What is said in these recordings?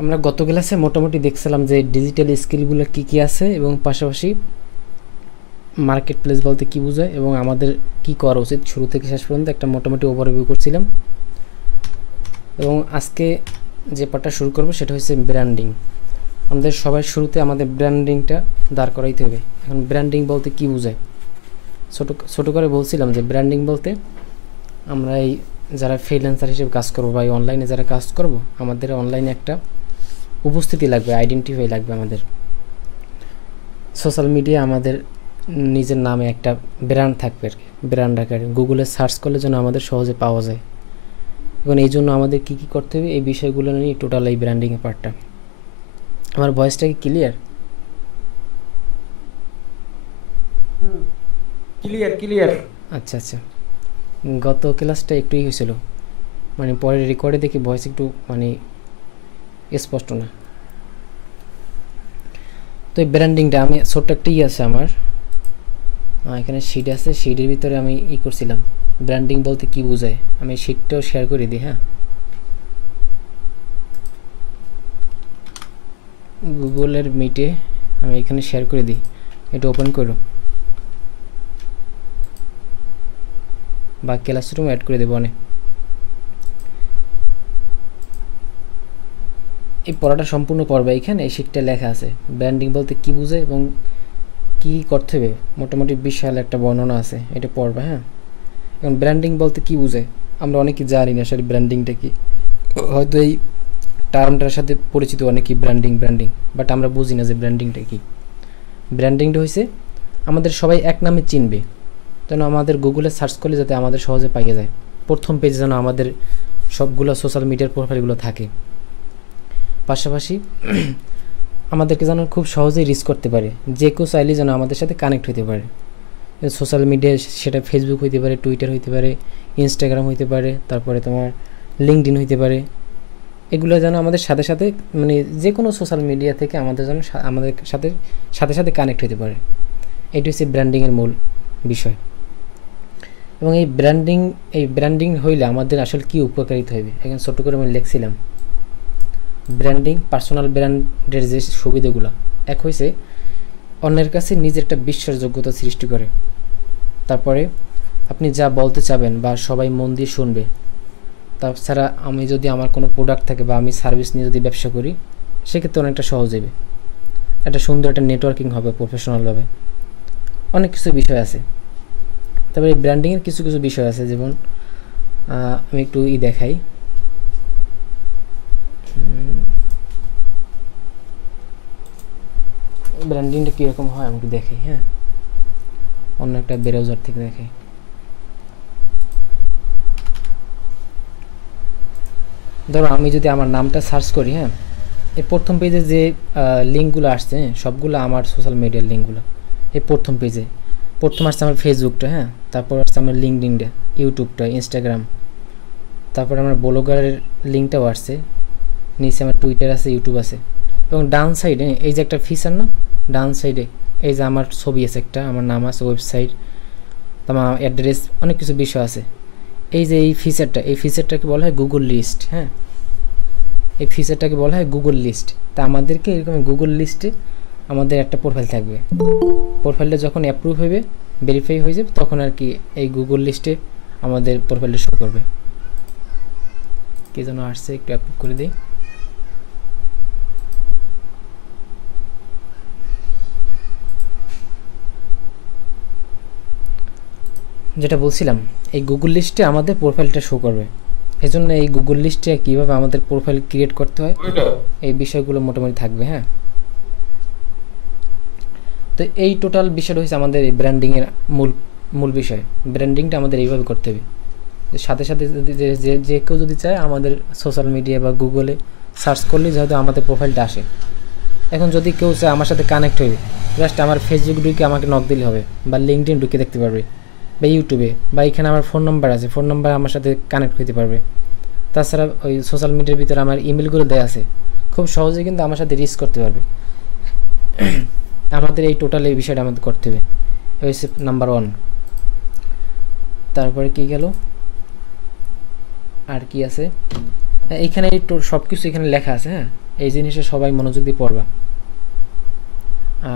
আমরা গত ক্লাসে মোটামুটি দেখছিলাম যে ডিজিটাল স্কিলগুলো কি কি আছে এবং পাশাপাশি মার্কেট প্লেস বলতে কি বোঝায় এবং আমাদের কি করা উচিত শুরু থেকে শেষ পর্যন্ত একটা মোটামুটি ওভারভিউ করছিলাম। এবং আজকে যে পার্টটা শুরু করব সেটা হচ্ছে ব্র্যান্ডিং। আমাদের সবাই শুরুতে আমাদের ব্র্যান্ডিংটা দাঁড় করাইতে হবে। এখন ব্র্যান্ডিং বলতে কি বোঝায় ছোটো করে বলছিলাম যে ব্র্যান্ডিং বলতে আমরা এই যারা ফ্রিল্যান্সার হিসেবে কাজ করবো বা অনলাইনে যারা কাজ করব, আমাদের অনলাইনে একটা উপস্থিতি লাগবে, আইডেন্টিফাই লাগবে। আমাদের সোশ্যাল মিডিয়া আমাদের নিজের নামে একটা ব্র্যান্ড থাকবে আর কি, ব্র্যান্ড আকারে গুগলে সার্চ করলে যেন আমাদের সহজে পাওয়া যায়। এবং এই জন্য আমাদের কী কী করতে হবে এই বিষয়গুলো নিয়ে টোটাল এই ব্র্যান্ডিংয়ের পার্টটা। আমার ভয়েসটা কি ক্লিয়ার? Clear clear. আচ্ছা আচ্ছা, গত ক্লাসটা একটুই হয়েছিল, মানে পরে রেকর্ডে দেখি ভয়েস একটু মানে স্পষ্ট না। তো এই ব্র্যান্ডিংটা আমি ছোট্ট একটা আছে আমার এখানে শিট আছে, শিটের ভিতরে আমি করছিলাম ব্র্যান্ডিং বলতে কি বোঝায়। আমি শিটটাও শেয়ার করে দিই। হ্যাঁ, গুগলের মিটে আমি এখানে শেয়ার করে দিই, এটা ওপেন করো বা ক্লাসরুম অ্যাড করে দেবো। অনেক এই পড়াটা সম্পূর্ণ পড়বে, এখানে এই শিটটা লেখা আছে ব্র্যান্ডিং বলতে কি বোঝায় এবং কী করতে হবে, মোটামুটি বিশাল একটা বর্ণনা আছে, এটা পড়বে। হ্যাঁ, এখন ব্র্যান্ডিং বলতে কি বোঝায় আমরা অনেকে জানি না আসলে ব্র্যান্ডিংটা কি। হয়তো এই টার্মটার সাথে পরিচিত অনেকেই ব্র্যান্ডিং ব্র্যান্ডিং, বাট আমরা বুঝি না যে ব্র্যান্ডিংটা কি। ব্র্যান্ডিংটা হয়েছে আমাদের সবাই এক নামে চিনবে, যেন আমাদের গুগলে সার্চ করলে যাতে আমাদের সহজে পাইয়ে যায়। প্রথম পেজে যেন আমাদের সবগুলো সোশ্যাল মিডিয়ার প্রোফাইলগুলো থাকে। পাশাপাশি আমাদেরকে যেন খুব সহজেই রিচ করতে পারে, যে কেউ চাইলে যেন আমাদের সাথে কানেক্ট হতে পারে। সোশ্যাল মিডিয়ায় সেটা ফেসবুক হইতে পারে, টুইটার হইতে পারে, ইনস্টাগ্রাম হইতে পারে, তারপরে তোমার লিঙ্কডইন হইতে পারে। এগুলো যেন আমাদের সাথে সাথে মানে যে কোনো সোশ্যাল মিডিয়া থেকে আমাদের যেন আমাদের সাথে সাথে সাথে কানেক্ট হতে পারে। এটি হচ্ছে ব্র্যান্ডিংয়ের মূল বিষয়। এবং এই ব্র্যান্ডিং হইলে আমাদের আসলে কী উপকারিতা হইবে এখানে ছোটো করে আমি লিখছিলাম। ব্র্যান্ডিং পার্সোনাল ব্র্যান্ডের যে সুবিধাগুলো, এক হয়েছে অন্যের কাছে নিজের একটা বিশ্বাসযোগ্যতা সৃষ্টি করে। তারপরে আপনি যা বলতে চাবেন বা সবাই মন দিয়ে শুনবে। তাছাড়া আমি যদি আমার কোনো প্রোডাক্ট থাকে বা আমি সার্ভিস নিয়ে যদি ব্যবসা করি, সেক্ষেত্রে অনেকটা সহজ হবে, একটা সুন্দর একটা নেটওয়ার্কিং হবে প্রফেশনালভাবে। অনেক কিছু বিষয় আছে। তারপরে এই ব্র্যান্ডিংয়ের কিছু কিছু বিষয় আছে, যেমন আমি একটু দেখাই। ব্র্যান্ডিংটা কীরকম হয় আমি একটু দেখাই। হ্যাঁ, অন্য একটা ব্রাউজার থেকে দেখাই। ধরো আমি যদি আমার নামটা সার্চ করি, হ্যাঁ, এই প্রথম পেজে যে লিঙ্কগুলো আসছে সবগুলো আমার সোশ্যাল মিডিয়ার লিঙ্কগুলো। এই প্রথম পেজে প্রথম আসছে আমার ফেসবুকটা, হ্যাঁ, তারপর আসছে আমার লিঙ্কডইনটা, ইউটিউবটা, ইনস্টাগ্রাম, তারপর আমার ব্লগারের লিঙ্কটাও আসছে, নিচে আমার টুইটার আছে, ইউটিউব আছে। এবং ডান সাইডে এই যে একটা ফিচার না, ডান সাইডে এই যে আমার ছবি আছে একটা, আমার নাম আছে, ওয়েবসাইট, আমার অ্যাড্রেস, অনেক কিছু বিষয় আছে। এই যে এই ফিচারটাকে বলা হয় গুগল লিস্ট। হ্যাঁ, এই ফিচারটাকে বলা হয় গুগল লিস্ট। তা আমাদেরকে এরকম গুগল লিস্টে আমাদের একটা প্রোফাইল থাকবে। প্রোফাইলটা যখন অ্যাপ্রুভ হবে, ভেরিফাই হয়ে যাবে, তখন আর কি এই গুগল লিস্টে আমাদের প্রোফাইলটা শো করবে। কে যেন আসছে, একটু অ্যাপ্রুভ করে দিই। যেটা বলছিলাম, এই গুগল লিস্টে আমাদের প্রোফাইলটা শো করবে। এই জন্য এই গুগল লিস্টে কীভাবে আমাদের প্রোফাইল ক্রিয়েট করতে হয় এই বিষয়গুলো মোটামুটি থাকবে। হ্যাঁ, তো এই টোটাল বিষয়টা হচ্ছে আমাদের এই ব্র্যান্ডিংয়ের মূল বিষয়। ব্র্যান্ডিংটা আমাদের এইভাবে করতে হবে। সাথে সাথে যদি যে কেউ যদি চায় আমাদের সোশ্যাল মিডিয়া বা গুগলে সার্চ করলেই যেহেতু আমাদের প্রোফাইলটা আসে। এখন যদি কেউ চায় আমার সাথে কানেক্ট হয়ে, জাস্ট আমার ফেসবুক ঢুকে আমাকে নক দিলে হবে, বা লিঙ্কডইন ঢুকে দেখতে পারবে, বা ইউটিউবে, বা এখানে আমার ফোন নাম্বার আছে, ফোন নাম্বার আমার সাথে কানেক্ট হতে পারবে। তাছাড়া ওই সোশ্যাল মিডিয়ার ভিতরে আমার ইমেলগুলো দেওয়া আছে, খুব সহজে কিন্তু আমার সাথে রিচ করতে পারবে। আমাদের এই টোটাল এই বিষয়টা আমাদের করতে হবে। এই হচ্ছে নাম্বার 1। তারপরে কি গেল, আর কি আছে, এইখানে সব কিছু এখানে লেখা আছে। হ্যাঁ, এই জিনিসটা সবাই মনোযোগ দিয়ে পড়বা।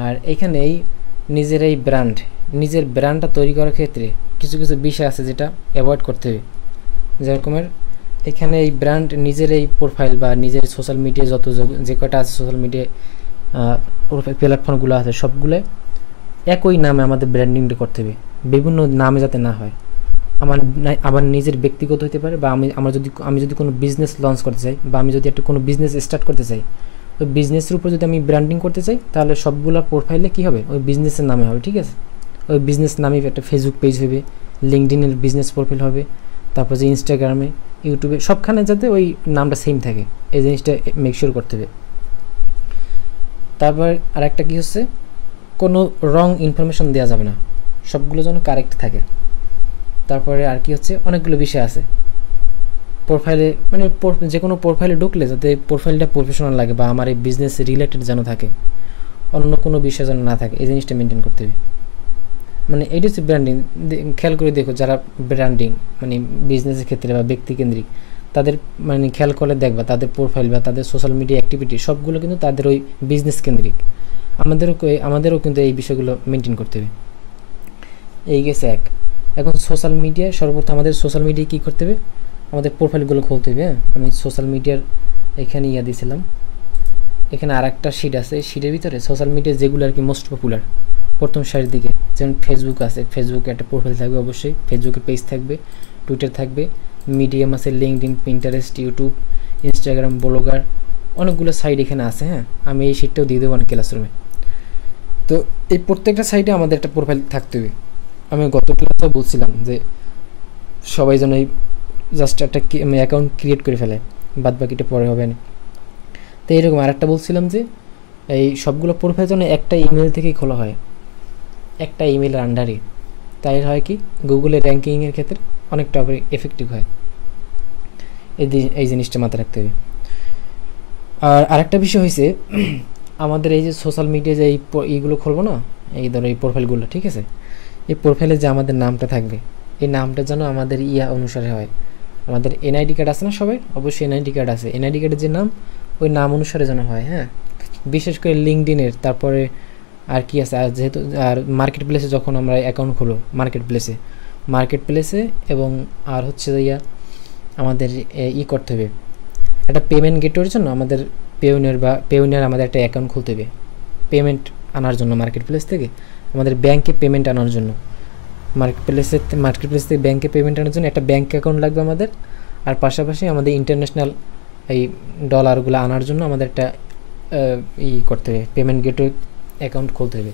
আর এখানে এই নিজের এই নিজের ব্র্যান্ডটা তৈরি করার ক্ষেত্রে কিছু কিছু বিষয় আছে যেটা অ্যাভয়েড করতে হবে। যেরকমের এখানে এই ব্র্যান্ড নিজের এই প্রোফাইল বা নিজের সোশ্যাল মিডিয়া যত যে কটা আছে সোশ্যাল মিডিয়া প্ল্যাটফর্মগুলো আছে সবগুলো একই নামে আমাদের ব্র্যান্ডিংটা করতে হবে, বিভিন্ন নামে যাতে না হয়। আমার নিজের ব্যক্তিগত হতে পারে, বা আমি যদি কোনো বিজনেস লঞ্চ করতে চাই, বা আমি যদি একটা কোনো বিজনেস স্টার্ট করতে চাই, ওই বিজনেসের উপর যদি আমি ব্র্যান্ডিং করতে চাই তাহলে সবগুলো প্রোফাইলে কী হবে, ওই বিজনেসের নামে হবে। ঠিক আছে, ওই বিজনেস নামে একটা ফেসবুক পেজ হবে, লিঙ্কডইনের বিজনেস প্রোফাইল হবে, তারপর যে ইনস্টাগ্রামে, ইউটিউবে সবখানে যাতে ওই নামটা সেম থাকে, এই জিনিসটা মেক শিওর করতে হবে। তারপর আরেকটা কী হচ্ছে, কোনো রং ইনফরমেশন দেওয়া যাবে না, সবগুলো যেন কারেক্ট থাকে। তারপরে আর কি হচ্ছে, অনেকগুলো বিষয় আছে প্রোফাইলে, মানে যে কোনো প্রোফাইলে ঢুকলে যাতে প্রোফাইলটা প্রফেশনাল লাগে, বা আমার এই বিজনেস রিলেটেড যেন থাকে, অন্য কোনো বিষয় যেন না থাকে, এই জিনিসটা মেনটেন করতে হবে। মানে এইটা হচ্ছে ব্র্যান্ডিং। খেয়াল করে দেখো যারা ব্র্যান্ডিং মানে বিজনেসের ক্ষেত্রে বা ব্যক্তিকেন্দ্রিক, তাদের মানে খেয়াল করলে দেখবা তাদের প্রোফাইল বা তাদের সোশ্যাল মিডিয়া অ্যাক্টিভিটি সবগুলো কিন্তু তাদের ওই বিজনেস কেন্দ্রিক। আমাদেরও কিন্তু এই বিষয়গুলো মেনটেন করতে হবে। এই গেছে এক। এখন সোশ্যাল মিডিয়া, সর্বপ্রথম আমাদের সোশ্যাল মিডিয়ায় কী করতে হবে, আমাদের প্রোফাইলগুলো খুলতে হবে। আমি সোশ্যাল মিডিয়ার এখানে দিয়েছিলাম, এখানে আর একটা শিট আছে, এই শিটের ভিতরে সোশ্যাল মিডিয়া যেগুলো আর কি মোস্ট পপুলার প্রথম সারির দিকে, যেমন ফেসবুক আছে, ফেসবুকে একটা প্রোফাইল থাকবে অবশ্যই, ফেসবুকের পেজ থাকবে, টুইটার থাকবে, মিডিয়াম আছে, LinkedIn, Pinterest, YouTube, Instagram, blogger, অনেকগুলো সাইট এখানে আছে। হ্যাঁ, আমি এই শিটটাও দিয়ে দেবো অনেক ক্লাসরুমে। তো এই প্রত্যেকটা সাইটে আমাদের একটা প্রোফাইল থাকতে হবে। আমি গত ক্লাসে বলছিলাম যে সবাই যেন এই জাস্ট একটা অ্যাকাউন্ট ক্রিয়েট করে ফেলে, বাদ বাকিটা পরে হবে না। তো এরকম আরেকটা বলছিলাম যে এই সবগুলো প্রোফাইল যেন একটা ইমেল থেকেই খোলা হয়, একটা ইমেলের আন্ডারে, তাই হয় কি গুগলের র্যাঙ্কিংয়ের ক্ষেত্রে অনেকটা এফেক্টিভ হয়। এই জিনিসটা মাথায় রাখতে হবে। আর আরেকটা বিষয় হয়েছে, আমাদের এই যে সোশ্যাল মিডিয়া যে এইগুলো খুলবো না, এই ধরো এই প্রোফাইলগুলো, ঠিক আছে, এই প্রোফাইলে যে আমাদের নামটা থাকবে, এই নামটা যেন আমাদের অনুসারে হয়। আমাদের এনআইডি কার্ড আছে না সবাই, অবশ্যই এনআইডি কার্ড আছে, এনআইডি কার্ডের যে নাম ওই নাম অনুসারে যেন হয়। হ্যাঁ, বিশেষ করে লিঙ্কডইনের, তারপরে আর কি আছে, আর যেহেতু আর মার্কেট প্লেসে যখন আমরা অ্যাকাউন্ট খুলো, মার্কেট প্লেসে এবং আর হচ্ছে আমাদের করতে হবে, একটা পেমেন্ট গেটওয়ের জন্য আমাদের পেউনিয়ার আমাদের একটা অ্যাকাউন্ট খুলতে হবে, পেমেন্ট আনার জন্য মার্কেট প্লেস থেকে আমাদের ব্যাংকে পেমেন্ট আনার জন্য, মার্কেট প্লেস থেকে ব্যাংকে পেমেন্ট আনার জন্য একটা ব্যাংক অ্যাকাউন্ট লাগবে আমাদের। আর পাশাপাশি আমাদের ইন্টারন্যাশনাল এই ডলারগুলো আনার জন্য আমাদের একটা করতে হবে, পেমেন্ট গেটওয়ে অ্যাকাউন্ট খুলতে হবে।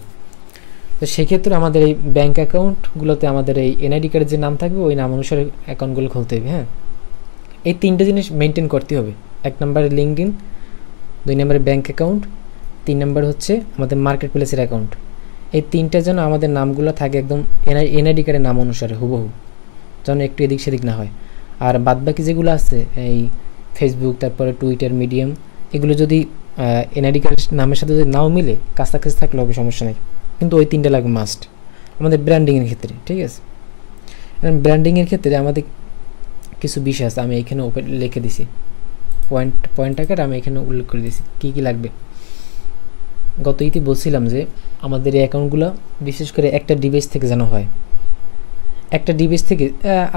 তো সেক্ষেত্রে আমাদের এই ব্যাঙ্ক অ্যাকাউন্টগুলোতে আমাদের এই এনআইডি কার্ডের যে নাম থাকবে ওই নাম অনুসারে অ্যাকাউন্টগুলো খুলতে হবে। হ্যাঁ, এই তিনটে জিনিস মেনটেন করতে হবে। 1 নম্বরে লিঙ্কডইন, 2 নম্বরে ব্যাঙ্ক অ্যাকাউন্ট, 3 নম্বর হচ্ছে আমাদের মার্কেট প্লেসের অ্যাকাউন্ট। এই তিনটে যেন আমাদের নামগুলো থাকে একদম এনআইডি কার্ডের নাম অনুসারে হুবহু, যেন একটু এদিক সেদিক না হয়। আর বাদবাকি যেগুলো আছে এই ফেসবুক, তারপরে টুইটার, মিডিয়াম, এগুলো যদি এনআইডি কার্ডের নামের সাথে যদি নাও মিলে, কাছাকাছি থাকলে হবে, সমস্যা নেই, কিন্তু ওই তিনটে লাগবে মাস্ট আমাদের ব্র্যান্ডিংয়ের ক্ষেত্রে। ঠিক আছে, ব্র্যান্ডিংয়ের ক্ষেত্রে আমাদের কিছু বিষয় আছে, আমি এখানে লিখে দিছি, পয়েন্ট আকারে আমি এখানে উল্লেখ করে দিছি কী কী লাগবে। গত বলছিলাম যে আমাদের এই অ্যাকাউন্টগুলো বিশেষ করে একটা ডিভাইস থেকে যেন হয়, একটা ডিভাইস থেকে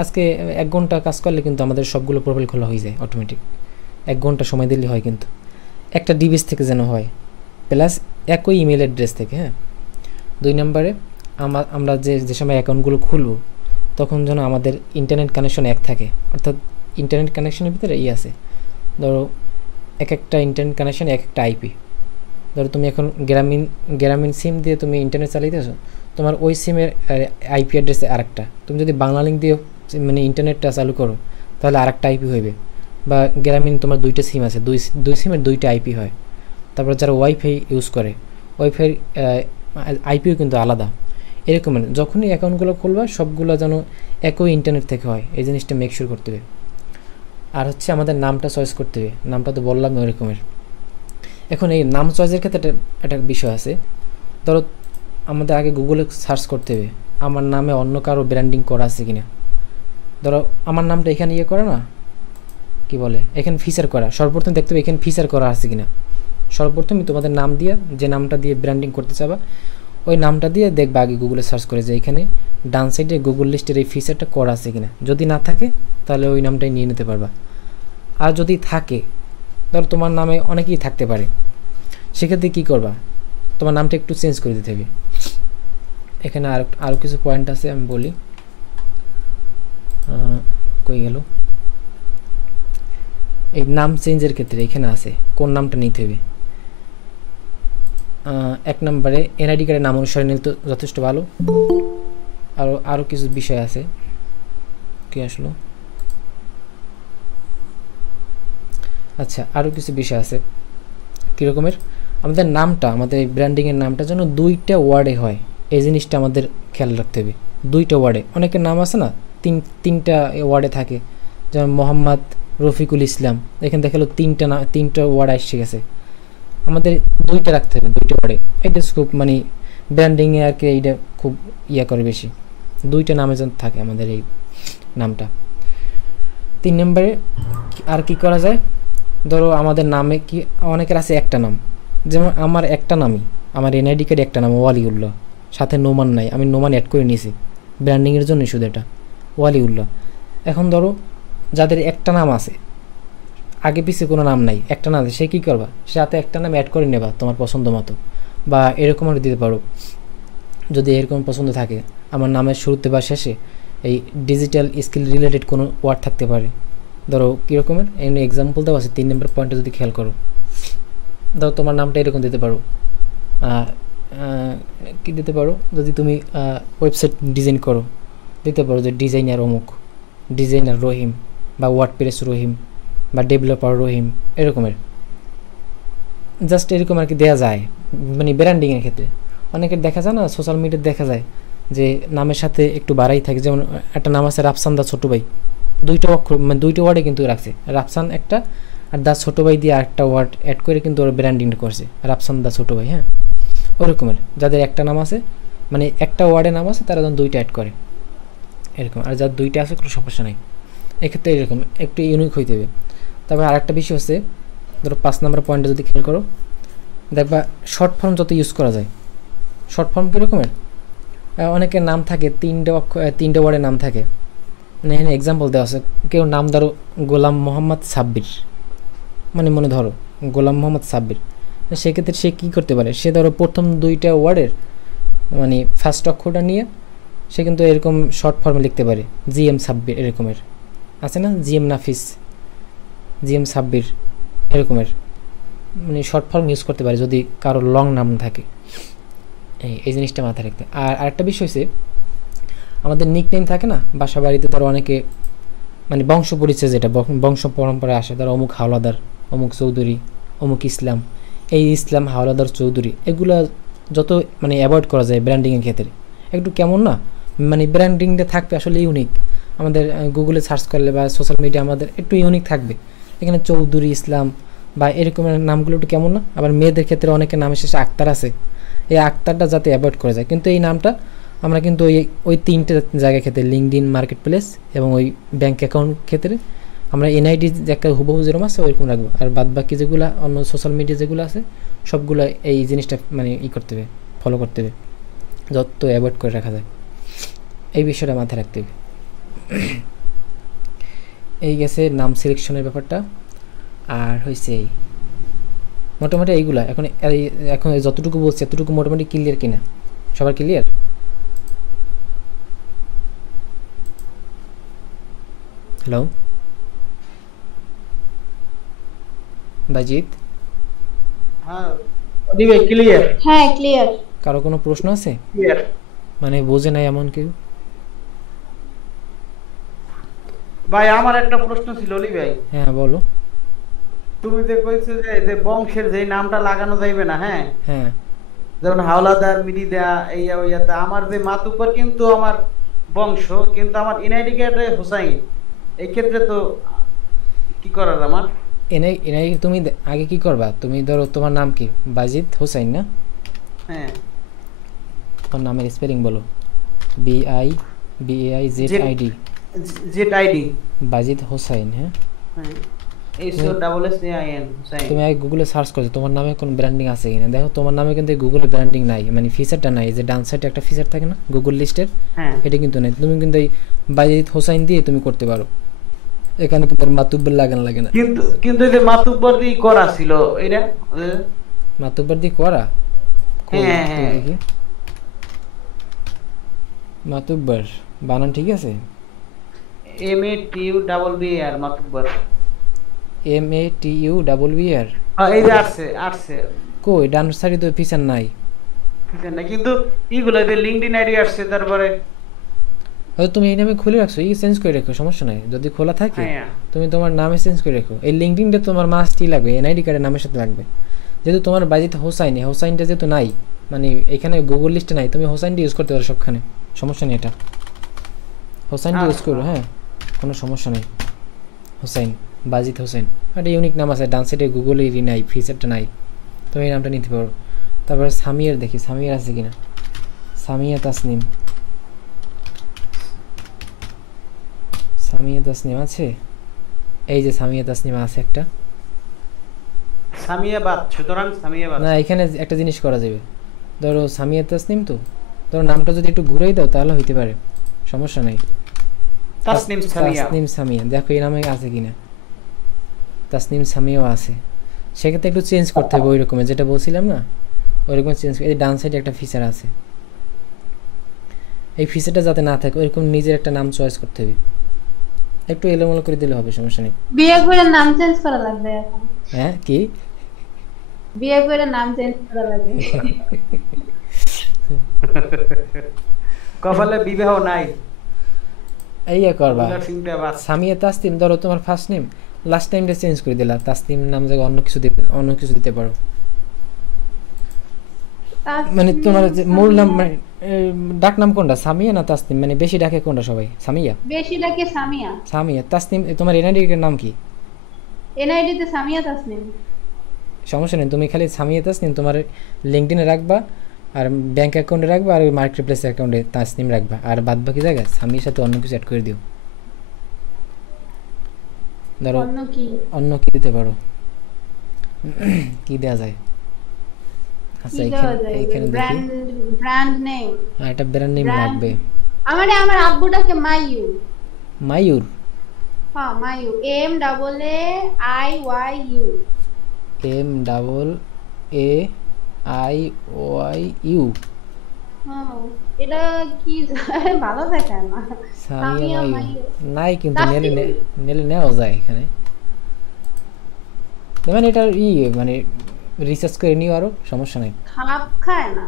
আজকে 1 ঘন্টা কাজ করলে কিন্তু আমাদের সবগুলো প্রোফাইল খোলা হয়ে যায় অটোমেটিক, 1 ঘন্টা সময় দিলে হয়, কিন্তু একটা ডিভাইস থেকে যেন হয়, প্লাস একই ইমেল অ্যাড্রেস থেকে। হ্যাঁ, 2 নম্বরে আমরা যে সময় অ্যাকাউন্টগুলো খুলব তখন যেন আমাদের ইন্টারনেট কানেকশন এক থাকে, অর্থাৎ ইন্টারনেট কানেকশনের ভিতরে আছে, ধরো একটা ইন্টারনেট কানেকশন একটা আইপি। ধরো তুমি এখন গ্রামীণ সিম দিয়ে তুমি ইন্টারনেট চালাইতেছো, তোমার ওই সিমের আইপি অ্যাড্রেসে আরেকটা, তুমি যদি বাংলা লিঙ্ক দিয়ে মানে ইন্টারনেটটা চালু করো তাহলে আরেকটা আইপি হইবে। বা গ্রামীণ তোমার 2টা সিম আছে, দুই সিমের 2টা আইপি হয়। তারপর যারা ওয়াইফাই ইউজ করে, ওয়াইফাই আইপিও কিন্তু আলাদা। এরকম যখনই অ্যাকাউন্টগুলো খুলবা সবগুলো যেন একই ইন্টারনেট থেকে হয়, এই জিনিসটা মেক শিওর করতে হবে। আর হচ্ছে আমাদের নামটা চয়েস করতে হবে, নামটা তো বললাম ওই রকমের। এখন এই নাম চয়েসের ক্ষেত্রে একটা বিষয় আছে, ধরো আমাদের আগে গুগলে সার্চ করতে হবে আমার নামে অন্য কারো ব্র্যান্ডিং করা আছে কিনা। ধরো আমার নামটা এখানে করে না, কি বলে এখানে ফিচার করা, সর্বপ্রথম দেখতে হবে এখানে ফিচার করা আছে কিনা। সর্বপ্রথমই তোমাদের নাম দিয়ে, যে নামটা দিয়ে ব্র্যান্ডিং করতে চাবা ওই নামটা দিয়ে দেখবা আগে গুগলে সার্চ করে যে এখানে ডান সাইডে গুগল লিস্টের এই ফিচারটা করা আছে কিনা। যদি না থাকে তাহলে ওই নামটাই নিয়ে নিতে পারবা। আর যদি থাকে, ধরো তোমার নামে অনেকেই থাকতে পারে, সেক্ষেত্রে কী করবা, তোমার নামটা একটু চেঞ্জ করে দিতে হবে। এখানে আরও কিছু পয়েন্ট আছে, আমি বলি। কই গেল, এই নাম চেঞ্জের ক্ষেত্রে এখানে আছে কোন নামটা নিতে হবে। 1 নম্বরে এনআইডি কার্ডের নাম অনুসারে নিলে তো যথেষ্ট ভালো। আরও কিছু বিষয় আছে। কি আসলো, আচ্ছা আরও কিছু বিষয় আছে। কীরকমের, আমাদের নামটা, আমাদের ব্র্যান্ডিংয়ের নামটা যেন 2টা ওয়ার্ডে হয়, এই জিনিসটা আমাদের খেয়াল রাখতে হবে। 2টা ওয়ার্ডে, অনেকের নাম আছে না 3টা ওয়ার্ডে থাকে, যেমন মোহাম্মদ রফিকুল ইসলাম, এখানে দেখালো 3টা ওয়ার্ড এসে গেছে। আমাদের 2টা রাখতে হবে, 2টা ওয়ার্ডে। এটা খুব মানে ব্র্যান্ডিংয়ে আর কি এইটা খুব করে বেশি, 2টা নামে যেন থাকে আমাদের এই নামটা। 3 নম্বরে আর কি করা যায়, ধরো আমাদের নামে কি অনেকের আছে একটা নাম, যেমন আমার একটা নামই, আমার এনআইডি কার্ডে একটা নাম ওয়ালিউল্লাহ, সাথে নোমান নাই, আমি নোমান অ্যাড করে নিয়েছি ব্র্যান্ডিংয়ের জন্য শুধু এটা ওয়ালিউল্লাহ। এখন ধরো যাদের একটা নাম আছে, আগে পিছিয়ে কোনো নাম নাই, একটা নাম আছে, সে কী করবা, সাথে একটা নাম অ্যাড করে নেবা তোমার পছন্দ মতো, বা এরকম আর দিতে পারো যদি এরকম পছন্দ থাকে। আমার নামের শুরুতে বা শেষে এই ডিজিটাল স্কিল রিলেটেড কোনো ওয়ার্ড থাকতে পারে। ধরো কীরকমের এমনি এক্সাম্পল দেওয়া আছে 3 নম্বর পয়েন্টে, যদি খেয়াল করো, ধরো তোমার নামটা এরকম দিতে পারো। কি দিতে পারো, যদি তুমি ওয়েবসাইট ডিজাইন করো, দিতে পারো যে ডিজাইনার অমুক, ডিজাইনার রহিম, বা ওয়ার্ডপ্রেস রহিম, বা ডেভেলপার রহিম, এরকমের জাস্ট এরকম আর কি দেওয়া যায়। মানে ব্র্যান্ডিংয়ের ক্ষেত্রে অনেকের দেখা যায় না, সোশ্যাল মিডিয়ায় দেখা যায় যে নামের সাথে একটু বাড়াই থাকে। যেমন একটা নাম আছে রাফসান দা ছোটো ভাই, 2টা অক্ষর মানে 2টা ওয়ার্ডে কিন্তু রাখছে, রাফসান একটা আর দা ছোটো ভাই দিয়ে আরেকটা ওয়ার্ড অ্যাড করে কিন্তু ওরা ব্র্যান্ডিংটা করছে, রাফসান দা ছোটো ভাই। হ্যাঁ, ওরকমের যাদের একটা নাম আছে, মানে একটা ওয়ার্ডে নাম আছে, তারা যখন 2টা অ্যাড করে এরকম। আর যার 2টা আছে কোনো সমস্যা নেই, এক্ষেত্রে এরকম একটু ইউনিক হইতে হবে। তারপরে আরেকটা বিষয় হচ্ছে, ধরো 5 নম্বর পয়েন্টে যদি খেয়াল করো, দেখবা শর্ট ফর্ম যত ইউজ করা যায়। শর্ট ফর্ম কীরকমের, অনেকের নাম থাকে 3টে ওয়ার্ডের নাম থাকে। মানে এখানে এক্সাম্পল দেওয়া আছে, কেউ নাম ধরো গোলাম মোহাম্মদ সাব্বির, মানে মনে ধরো গোলাম মোহাম্মদ সাব্বির, সেক্ষেত্রে সে কী করতে পারে, সে ধরো প্রথম 2টা ওয়ার্ডের মানে ফার্স্ট অক্ষরটা নিয়ে সে কিন্তু এরকম শর্ট ফর্মে লিখতে পারে, জিএম সাব্বির এরকমের আছে না, জিএম নাফিস, জিএম সাব্বির এরকমের, মানে শর্ট ফর্ম ইউজ করতে পারে যদি কারো লং নাম থাকে। এই জিনিসটা মাথায় রাখতে। আর আরেকটা বিষয় হচ্ছে, আমাদের নিকনেম থাকে না বাসা বাড়িতে, ধরো অনেকে মানে বংশ পরিচয়, যেটা বংশ পরম্পরায় আসে, ধরো অমুক হাওলাদার, অমুক চৌধুরী, অমুক ইসলাম, এই ইসলাম হাওলাদার চৌধুরী, এগুলো যত মানে অ্যাভয়েড করা যায় ব্র্যান্ডিংয়ের ক্ষেত্রে। একটু কেমন না, মানে ব্র্যান্ডিংটা থাকবে আসলে ইউনিক, আমাদের গুগলে সার্চ করলে বা সোশ্যাল মিডিয়া আমাদের একটু ইউনিক থাকবে। এখানে চৌধুরী, ইসলাম বা এরকমের নামগুলো একটু কেমন না। আবার মেয়েদের ক্ষেত্রে অনেকের নামের শেষে আক্তার আছে, এই আক্তারটা যাতে অ্যাভয়েড করা যায়। কিন্তু এই নামটা আমরা কিন্তু ওই 3টে জায়গার ক্ষেত্রে, লিঙ্কডইন, মার্কেট প্লেস এবং ওই ব্যাঙ্ক অ্যাকাউন্ট ক্ষেত্রে আমরা এনআইডি একটা হুবহু যেরকম আছে ওইরকম রাখবো। আর বাদ বাকি যেগুলো অন্য সোশ্যাল মিডিয়া যেগুলো আছে সবগুলো এই জিনিসটা মানে করতে হবে, ফলো করতে হবে, যত অ্যাভয়েড করে রাখা যায়। এই বিষয়টা মাথায় রাখতে হবে। এই গেছে নাম সিলেকশনের ব্যাপারটা। আর হয়েছে এই মোটামুটি এইগুলা। এখন যতটুকু বলছি এতটুকু মোটামুটি ক্লিয়ার কিনা, সবার ক্লিয়ার? হ্যালো বাজিত? হ্যাঁ ভাই ক্লিয়ার। হ্যাঁ ক্লিয়ার। কারো কোনো প্রশ্ন আছে? ক্লিয়ার মানে বোঝে নাই এমন কেউ? ভাই আমার একটা প্রশ্ন ছিল অলি ভাই। হ্যাঁ বলো। তুমি যে কইছো যে বংশের যে নামটা লাগানো যাইবে না, হ্যাঁ হ্যাঁ যেমন হাওলাদার, মিরিদা, এইয়া ওইয়াতে, আমার যে মাতুব্বর কিন্তু আমার বংশ, কিন্তু আমার এনআইডি কার্ডে হুসাইন, এই ক্ষেত্রে তো কি করার আমার? এনআই তুমি আগে কি করবা, তুমি ধরো তোমার নাম কি বাজিদ হোসাইন না? হ্যাঁ তোমার নামের স্পেলিং বলো। BIBAIZID, জেড আইডি বাজিদ হোসাইন। হ্যাঁ হ্যাঁ HOSSAIN হুসাইন। তুমি আগে গুগলে সার্চ করছো তোমার নামে কোনো ব্র্যান্ডিং আছে কিনা, দেখো তোমার নামে কিন্তু গুগলে ব্র্যান্ডিং নাই, মানে ফিচারটা নাই, যে ডান সাইডে একটা ফিচার থাকে না গুগল লিস্টের, হ্যাঁ এটা কিন্তু নেই। তুমি কিন্তু এই বাইজিদ হোসাইন দিয়ে তুমি করতে পারো, এখানে কিন্তু মাতুব্বর লাগে না। কিন্তু কিন্তু এই যে মাতুব্বর দিয়ে করা ছিল এটা মাতুব্বর দিয়ে করা, কই হ্যাঁ একটু হ্যাঁ দেখি। মাতুব্বর বানান ঠিক আছে? MATUBBR মাতুব্বর। MATUBBR। হ্যাঁ এই যে আসছে আসছে। কই ডান সাইডে তো ফিচার নাই। বুঝছেন না কিন্তু এইগুলো যে লিঙ্কডইন আইডি আসছে তারপরে। হয়তো তুমি এই নামে খুলে রাখছো, এই চেঞ্জ করে রেখো, সমস্যা নাই। যদি খোলা থাকে হ্যাঁ তুমি তোমার নামে চেঞ্জ করে রেখো। এই লিঙ্কডইনটা তোমার মাস্টই লাগবে, এনআইডি কার্ডের নামের সাথে লাগবে। যেহেতু তোমার বাড়িতে হোসাইনি, হোসাইনটা যেহেতু নাই, মানে এখানে গুগল লিস্টে নাই, তুমি হোসাইনটা ইউজ করতে পারো সবখানে, সমস্যা নেই। এটা হোসাইনটা ইউজ করো, হ্যাঁ কোনো সমস্যা নেই। হোসাইন, বাজিত হোসেন, একটা ইউনিক নাম আছে, ডান সাইডে গুগলেরই নাই, ফিচারটা নাই, তুমি এই নামটা নিতে পারো। তারপরে সামিয়ার দেখি, সামিয়ার আছে কিনা। সামিয়া তাসনিম, সামিয়া তাসনিম আছে, এই যে সামিয়া তাসনিম আছে একটা। সামিয়াবাদ, সুতরাং সামিয়াবাদ। না এখানে একটা জিনিস করা যাবে, ধরো সামিয়া তাসনিম, তো ধরো নামটা যদি একটু ঘুরেই দাও তাহলে হইতে পারে, সমস্যা নাই। তাসনিম সামিয়া। তাসনিম সামিয়া, দেখো এই নামে আছে কিনা। তাসনিম সামিয়াও আছে, সেক্ষেত্রে একটু চেঞ্জ করতে হবে ওই রকমের, যেটা বলছিলাম না ওই রকম চেঞ্জ। এই ডান সাইডে একটা ফিচার আছে, এই ফিচারটা যাতে না থাকে ওইরকম নিজের একটা নাম চয়েস করতে হবে, একটু এলোমেলো করে দিলে হবে, সমস্যা নেই। বিয়ে করে নাম চেঞ্জ করা লাগবে এখন। হ্যাঁ কি? বিয়ে করে নাম চেঞ্জ করা লাগবে। কপালে বিবাহ নাই, এই করবা সিংটা বাদ। সামিয়া তাসনিম, ধরো তোমার ফার্স্ট নেম, লাস্ট টাইমটা চেঞ্জ করে দিলা, তাসনিম নাম জায়গায় অন্য কিছু দিতে পারো। মানে তোমার যে মূল নাম, মানে ডাক নাম কোনটা, সামিয়া না তাসনিম, মানে বেশি ডাকে কোনটা সবাই? সামিয়া। বেশি ডাকে সামিয়া। সামিয়া তাসনিম। তোমার এনআইডি এর নাম কি? এনআইডি তে সামিয়া তাসনিম। সমস্যা নেই, তুমি খালি সামিয়া তাসনিম তোমার লিঙ্কডইনে রাখবা, আর ব্যাংক অ্যাকাউন্টে রাখবা, আর মার্কেট প্লেস অ্যাকাউন্টে তাসনিম রাখবা, আর বাদ বাকি জায়গায় সামিয়ার সাথে অন্য কিছু অ্যাড করে দিও। ধরো অন্য কি? অন্য কি দিতে পারো, কি দেওয়া যায়? আচ্ছা এইখানে দেখি, ব্র্যান্ড নেম। একটা ব্র্যান্ড নেম লাগবে। আমার আব্বুটাকে মাইয়ু। মায়ুর। হ্যাঁ মাইয়ু, MAAIYU। MAAIYU। হ্যাঁ এটা কি ভালো দেখায় না। সামিয়া মায়ু নাই, কিন্তু নেলে নেওয়া যায় এখানে, মানে এটা মানে রিসার্চ করে নিও, আরো সমস্যা নাই। খাপ খায় না।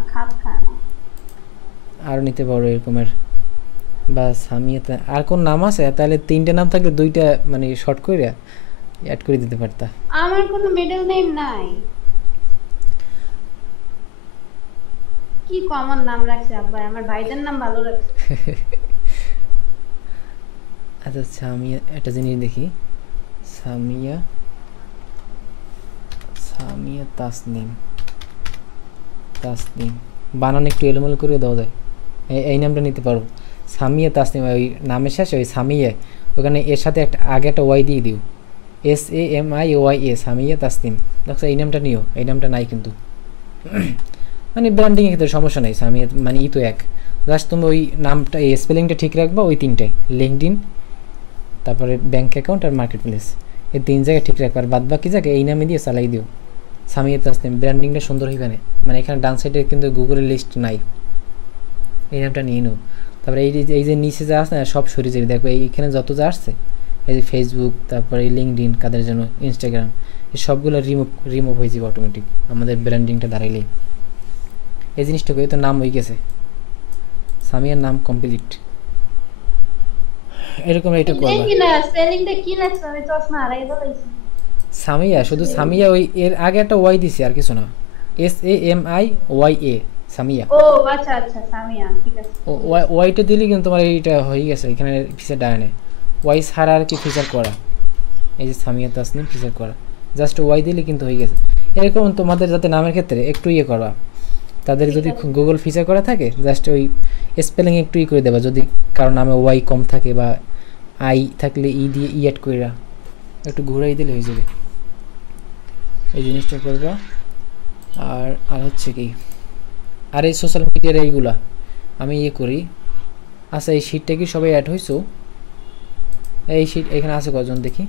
আরও নিতে পারো এরকমের, বা সামিয়াতে আর কোন নাম আছে? তাহলে তিনটে নাম থাকলে দুইটা মানে শর্ট করে অ্যাড করে দিতে পারতা। আমার কোনো মিডল নেম নাই। কি কমন নাম রাখছে আব্বা, আমার ভাইদের নাম ভালো রাখছে। আচ্ছা সামিয়া, একটা জিনিস দেখি, সামিয়া তাসনিম, বানান একটু এলোমেলো করে দেওয়া যায়, এই নামটা নিতে পারো। সামিয়া তাসনিম, ওই নামের শেষে ওই সামিয়া, ওখানে এর সাথে একটা আগে একটা ওয়াই দিয়ে দিও, SAMIOYA, সামিয়া তাসনিম। দেখো এই নামটা নিও, এই নামটা নাই কিন্তু, মানে ব্র্যান্ডিংয়ের ক্ষেত্রে সমস্যা নেই। সামিয়া মানে তো এক, জাস্ট তুমি ওই নামটা, এই স্পেলিংটা ঠিক রাখবা, ওই তিনটায় লিঙ্কডইন, তারপরে ব্যাঙ্ক অ্যাকাউন্ট আর মার্কেট প্লেস, এই তিন জায়গায় ঠিক রাখবা, আর বাদ বাকি জায়গায় এই নামে দিয়ে চালাই দিও, সামিয়া তাসনিম। ব্র্যান্ডিংটা সুন্দর হইবে না, মানে এখানে ডান সাইডে কিন্তু গুগলের লিস্ট নাই, এই নামটা নিয়ে নাও। তারপরে এই যে নিচে যা আসছে না সব সরিয়ে যাবে, দেখবে এইখানে যত যা আসছে, এই যে ফেসবুক, তারপরে লিঙ্কডইন, কাদের জন্য ইনস্টাগ্রাম, এই সবগুলো রিমুভ হয়ে যাবে অটোমেটিক আমাদের ব্র্যান্ডিংটা দাঁড়াইলেই। এই জিনিসটা করে তো নাম হয়ে গেছে, সামিয়ার নাম কমপ্লিট। এরকম এটা করবা। দেখি না স্পেলিংটা কি লাগছে, আমি চশমা হারাই ফেলেছি। সামিয়া, শুধু সামিয়া, ওই এর আগে একটা ওয়াই দিছি, আর কিছু না, SAMIYA, সামিয়া। ও আচ্ছা সামিয়া, ঠিক আছে। ওয়াইটা দিলে কিন্তু তোমার এইটা হয়ে গেছে, এখানে ফিচার ডায় নেই, ওয়াই ছাড়া আর কি ফিচার করা, এই যে সামিয়া তাসনিম ফিচার করা, জাস্ট ওয়াই দিলে কিন্তু হয়ে গেছে। এরকম তোমাদের যাতে নামের ক্ষেত্রে একটু করবা, তাদের যদি গুগল ফিচার করা থাকে, জাস্ট ওই স্পেলিং একটু করে দেবা, যদি কারো নামে ওয়াই কম থাকে বা আই থাকলে দিয়ে অ্যাড কইরা, একটু ঘুরাই দিলে হয়ে যাবে। এই জিনিসটা করবা। আর হচ্ছে কি, আর এই সোশ্যাল মিডিয়ার এইগুলা আমি করি। আচ্ছা এই শিটটা কি সবাই অ্যাড হয়েছো? এই শিট এখানে আছে কজন দেখি?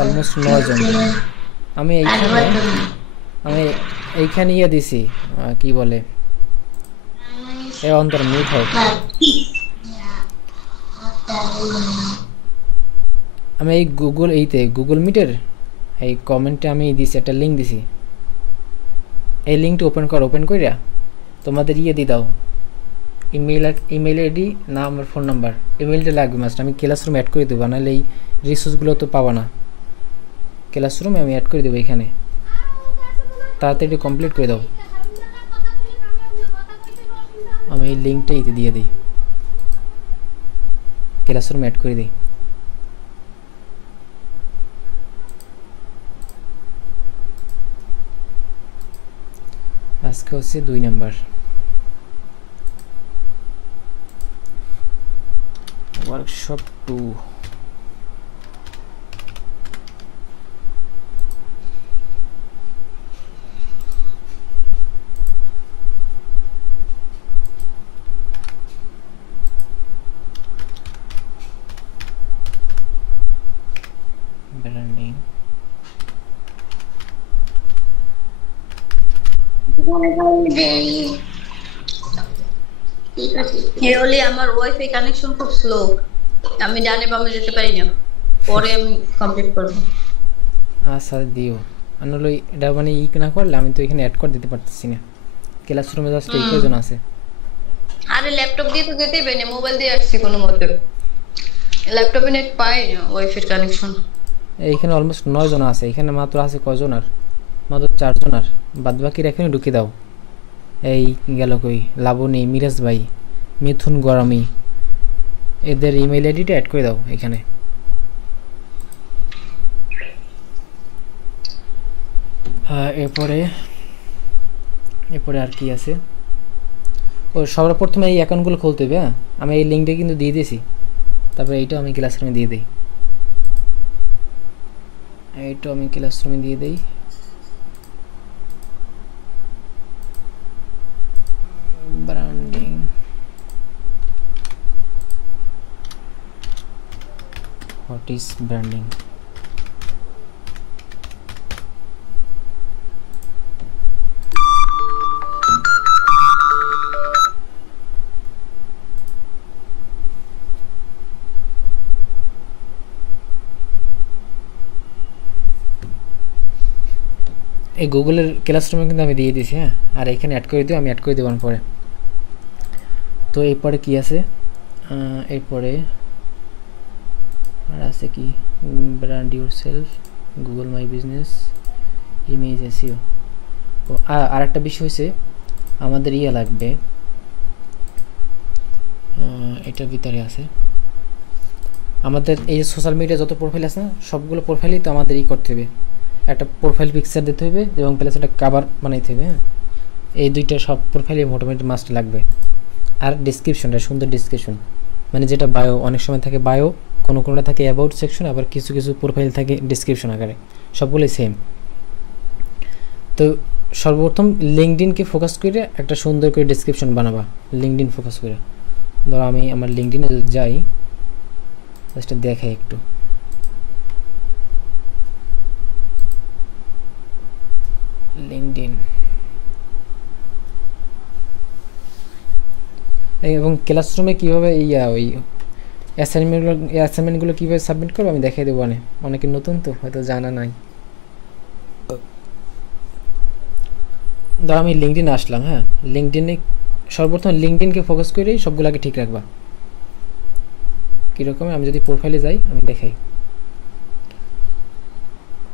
অলমোস্ট 9 জন। আমি এইখানে দিছি, কি বলে, এ অন্তর মিউট হোক। আমি এই গুগল মিটের এই কমেন্টে আমি দিছি একটা লিঙ্ক দিছি। এই লিঙ্কটা ওপেন কইরা তোমাদের দিয়ে দাও, ইমেল আইডি, নাম আর ফোন নাম্বার। ইমেলটা লাগবে মাস্ট, আমি ক্লাসরুম অ্যাড করে দেবো, নাহলে এই রিসোর্সগুলো তো পাবা না। ক্লাসরুমে আমি অ্যাড করে দেবো এখানে, তাড়াতাড়ি কমপ্লিট করে দাও। আমি এই লিঙ্কটা দিয়ে দিই, ক্লাসরুম অ্যাড করে দিই। আজকে হচ্ছে 2 নাম্বার ওয়ার্কশপ 2। ব্র্যান্ডিং। হেরলি আমার ওয়াইফাই কানেকশন খুব স্লো, আমি ডানে বামে যেতে পারি না, পরে আমি কমপ্লিট করব। আচ্ছা দিও, আনলো এটা মানে না করলে আমি তো এখানে অ্যাড করে দিতে পারতেছি না। ক্লাসরুমে জাস্ট এই কয়জন আছে। আরে ল্যাপটপ দিয়ে তো যেতেই পারি না, মোবাইল দিয়ে আসছি কোনো মতে, ল্যাপটপে নেট পাই না, ওয়াইফাই কানেকশন। এইখানে অলমোস্ট 9 জন আছে, এখানে মাত্র আছে কয়জন? আর মাত্র 4 জন। আর বাদ বাকির এখানে ঢুকে দাও। এই গেল কই, লাবণী, মিরাজ ভাই, মিথুন গরমি, এদের ইমেল আইডিটা অ্যাড করে দাও এখানে। হ্যাঁ, এরপরে আর কি আছে? ও সবার প্রথমে এই অ্যাকাউন্টগুলো খুলতে হবে। হ্যাঁ, আমি এই লিঙ্কটা কিন্তু দিয়ে দিয়েছি, তারপরে এইটাও আমি ক্লাসরুমে দিয়ে দিই। Branding, what is branding? এই গুগলের ক্লাসরুমে কিন্তু আমি দিয়ে দিয়েছি। হ্যাঁ, আর এখানে অ্যাড করে দিও, আমি অ্যাড করে দেবার পরে। তো এরপরে কি আছে? এরপরে আর আছে কি? Brand yourself, Google my business, image SEO. ও আর একটা বিষয় হয়েছে, আমাদের লাগবে, এটার ভিতরে আছে আমাদের এই যে সোশ্যাল মিডিয়া যত প্রোফাইল আছে না, সবগুলো প্রোফাইলই তো আমাদের করতে হবে। একটা প্রোফাইল পিকচার দিতে হবে এবং প্লাস একটা কভার বানাইতে হবে। হ্যাঁ, এই দুইটা সব প্রোফাইলে মোটামুটি মাস্ট লাগবে। আর ডিসক্রিপশনটা সুন্দর ডিসক্রিপশন, মানে যেটা বায়ো, অনেক সময় থাকে বায়ো, কোনোটা থাকে অ্যাবাউট সেকশন, আবার কিছু প্রোফাইল থাকে ডিসক্রিপশন আকারে, সবগুলোই সেম। তো সর্বপ্রথম লিঙ্কডইনকে ফোকাস করে একটা সুন্দর করে ডিসক্রিপশন বানাবা, লিঙ্কডইন ফোকাস করে। ধরো আমি আমার লিঙ্কডইনে যাই, জাস্ট দেখাই একটু। লিঙ্কডইন এবং ক্লাসরুমে কীভাবে ওই অ্যাসাইনমেন্টগুলো কীভাবে সাবমিট করবো আমি দেখাই দেবো। অনেকে নতুন তো হয়তো জানা নাই। ধরো আমি লিঙ্কডইনে আসলাম। হ্যাঁ, লিঙ্কডইনে সর্বপ্রথম লিঙ্কডইনকে ফোকাস করেই সবগুলো আগে ঠিক রাখবা। কীরকম? আমি যদি প্রোফাইলে যাই, আমি দেখাই।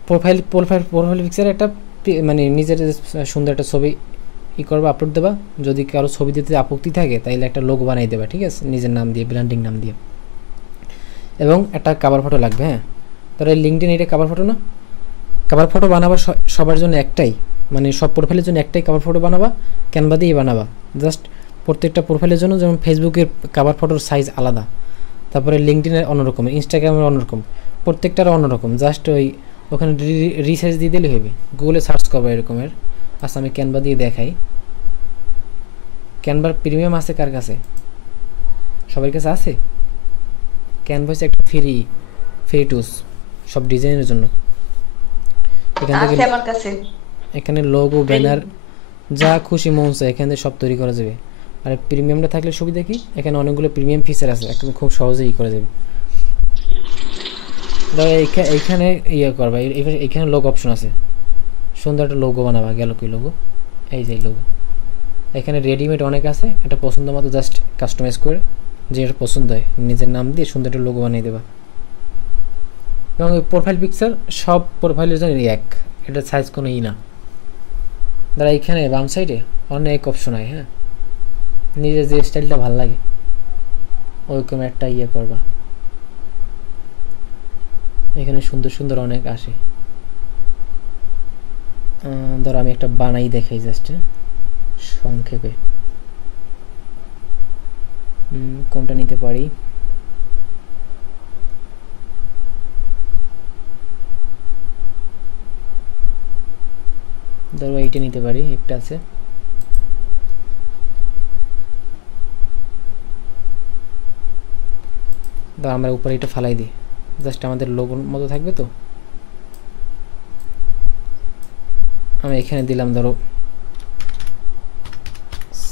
প্রোফাইল পিকচারে একটা মানে নিজের সুন্দর একটা ছবি করবা, আপলোড দেবা। যদি কারো ছবি দিতে আপত্তি থাকে তাইলে একটা লোগো বানিয়ে দেবা, ঠিক আছে, নিজের নাম দিয়ে, ব্র্যান্ডিং নাম দিয়ে। এবং একটা কভার ফটো লাগবে। হ্যাঁ, তাহলে লিঙ্কডইন এটা কভার ফটো না? কভার ফটো বানাবা সবার জন্য একটাই, মানে সব প্রোফাইলের জন্য একটাই কভার ফটো বানাবা, ক্যানভা দিয়ে বানাবা। জাস্ট প্রত্যেকটা প্রোফাইলের জন্য, যেমন ফেসবুকের কভার ফটোর সাইজ আলাদা, তারপরে লিঙ্কডইনের অন্যরকম, ইনস্টাগ্রামের অন্যরকম, প্রত্যেকটার অন্যরকম, জাস্ট ওই ওখানে রিসার্চ দিয়ে দিলে হবে, গুগলে সার্চ করবো এরকমের। আচ্ছা আমি ক্যানভা দিয়ে দেখাই। ক্যানভার প্রিমিয়াম আছে কার কাছে? সবার কাছে আছে? ক্যানভা হচ্ছে একটা ফ্রি টুলস সব ডিজাইনের জন্য। এখান থেকে আছে আমার কাছে। এখানে লোগো, ব্যানার যা খুশি মন চায় এখান থেকে সব তৈরি করা যাবে। আর প্রিমিয়ামটা থাকলে সুবিধা কি, এখানে অনেকগুলো প্রিমিয়াম ফিচার আছে, একদম খুব সহজেই করা যাবে। ধরো এইখানে ইয়ে করবা, এইখানে লোগো অপশন আছে, সুন্দর একটা লোগো বানাবা। গেল কি লোগো? এই যে লোগো। এখানে রেডিমেড অনেক আছে, এটা পছন্দ মতো জাস্ট কাস্টমাইজ করে যেটা পছন্দ হয় নিজের নাম দিয়ে সুন্দর একটা লোগো বানিয়ে দেবা। এবং ওই প্রোফাইল পিকচার সব প্রোফাইলের জন্য এক, এটা সাইজ কোনো না। দাঁড়া এইখানে বাম সাইডে অনেক অপশন হয়। হ্যাঁ, নিজের যে স্টাইলটা ভালো লাগে ওইরকম একটা ইয়ে করবা। এখানে সুন্দর সুন্দর অনেক আসে। ধরো আমি একটা বানাই দেখাই জাস্ট সংক্ষেপে। কোনটা নিতে পারি? ধরো এইটা নিতে পারি, একটা আছে। ধরো আমরা উপরে এটা ফালাই দিই, জাস্ট আমাদের লোগোর মতো থাকবে। তো আমি এখানে দিলাম ধরো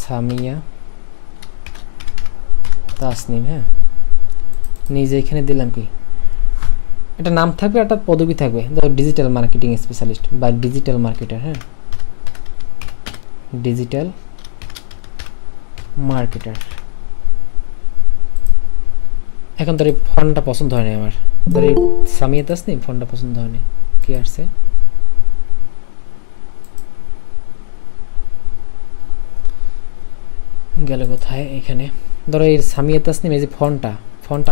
সামিয়া তাসনিম। হ্যাঁ, নিজে এখানে দিলাম কি, একটা নাম থাকবে, একটা পদবি থাকবে, ধরো ডিজিটাল মার্কেটিং স্পেশালিস্ট বা ডিজিটাল মার্কেটার। হ্যাঁ, ডিজিটাল মার্কেটার। এখন ধর এই ফন্টটা পছন্দ হয়নি আমার, ধর এই সামিয়া তাসনিম ফন্টটা পছন্দ হয়নি। কি আসছে? গেল কোথায়? এখানে ধরো এই সামিয়া তাসনিম, এই যে ফন্টটা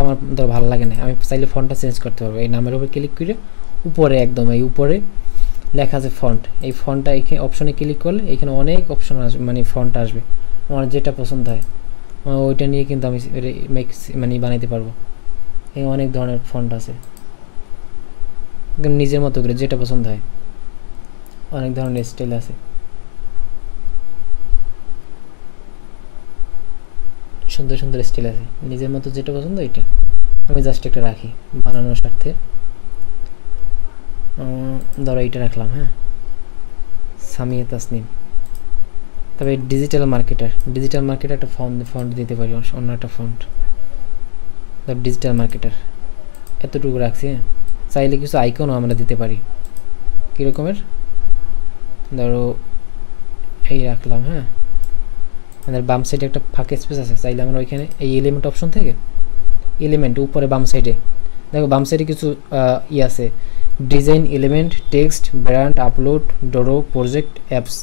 আমার ধরো ভালো লাগে না, আমি চাইলে ফন্টটা চেঞ্জ করতে পারবো। এই নামের উপর ক্লিক করে উপরে একদম এই উপরে লেখা আছে ফন্ট, এই ফন্টটা এখানে অপশনে ক্লিক করলে এখানে অনেক অপশন আসবে, মানে ফন্ট আসবে। আমার যেটা পছন্দ হয় ওইটা নিয়ে কিন্তু আমি মানে বানাইতে পারবো। এই অনেক ধরনের ফন্ট আছে, নিজের মতো করে যেটা পছন্দ হয়। অনেক ধরনের স্টাইল আছে, সুন্দর সুন্দর স্টাইল আছে, নিজের মতো যেটা পছন্দ এটা আমি জাস্ট একটা রাখি বানানোর স্বার্থে। ধরো এইটা রাখলাম। হ্যাঁ, সামিয়া তাসনিম। তবে ডিজিটাল মার্কেটার একটা ফন্ট দিতে পারি, অন্য একটা ফন্ট। ধর ডিজিটাল মার্কেটার এতটুকু রাখছি। হ্যাঁ, চাইলে কিছু আইকনও আমরা দিতে পারি। কীরকমের? ধরো এই রাখলাম। হ্যাঁ, আমাদের বাম সাইডে একটা ফাঁকা স্পেস আছে, চাইলে আমরা ওইখানে এই এলিমেন্ট অপশন থেকে এলিমেন্ট উপরে বাম সাইডে দেখো, বাম সাইডে কিছু আছে, design, element, text, brand, upload, draw, project, apps.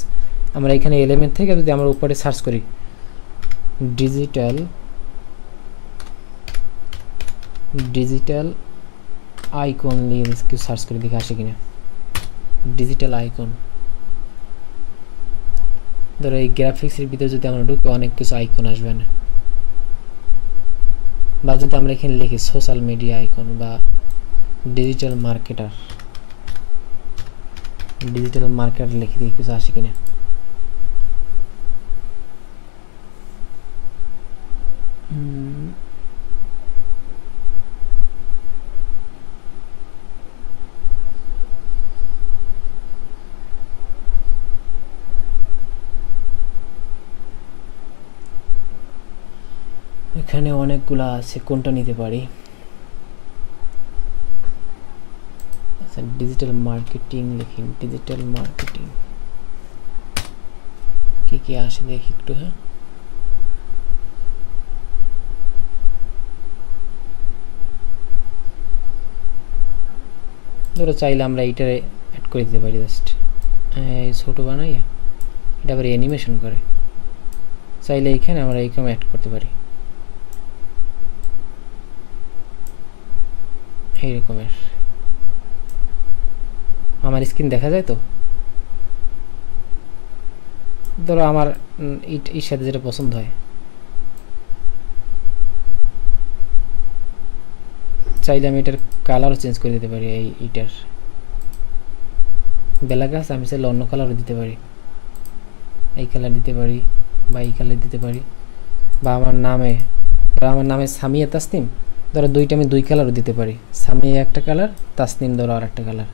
আমরা এখানে এলিমেন্ট থেকে যদি আমরা উপরে সার্চ করি ডিজিটাল আইকন নিয়ে কিছু সার্চ করে দেখে আসে কিনা। ডিজিটাল আইকন, ধরো এই গ্রাফিক্সের ভিতরে যদি আমরা ঢুকি অনেক কিছু আইকন আসবে না। বা যদি আমরা এখানে লিখি সোশ্যাল মিডিয়া আইকন বা ডিজিটাল মার্কেটার লিখে দেখি কিছু আসে কিনা। এখানে অনেকগুলা আছে, কোনটা নিতে পারি? আচ্ছা, ডিজিটাল মার্কেটিং লিখি, ডিজিটাল মার্কেটিং কি আসে দেখি একটু। হ্যাঁ, ধরো চাইলে আমরা এইটারে অ্যাড করে দিতে পারি, জাস্ট ছোটো বানাই এটা আবার অ্যানিমেশন করে। চাইলে এইখানে আমরা এইরকম অ্যাড করতে পারি, এইরকমের। আমার স্ক্রিন দেখা যায় তো। ধরো আমার এর সাথে যেটা পছন্দ হয় চাইলে আমি এটার কালারও চেঞ্জ করে দিতে পারি। এইটার বেলা গাছ আমি চাইলে অন্য কালারও দিতে পারি, এই কালার দিতে পারি বা এই কালার দিতে পারি। বা আমার নামে সামিয়া তাসনিম, ধরো দুইটা আমি দুই কালারও দিতে পারি, সামিয়া একটা কালার, তাসনিম ধরো আর একটা কালার।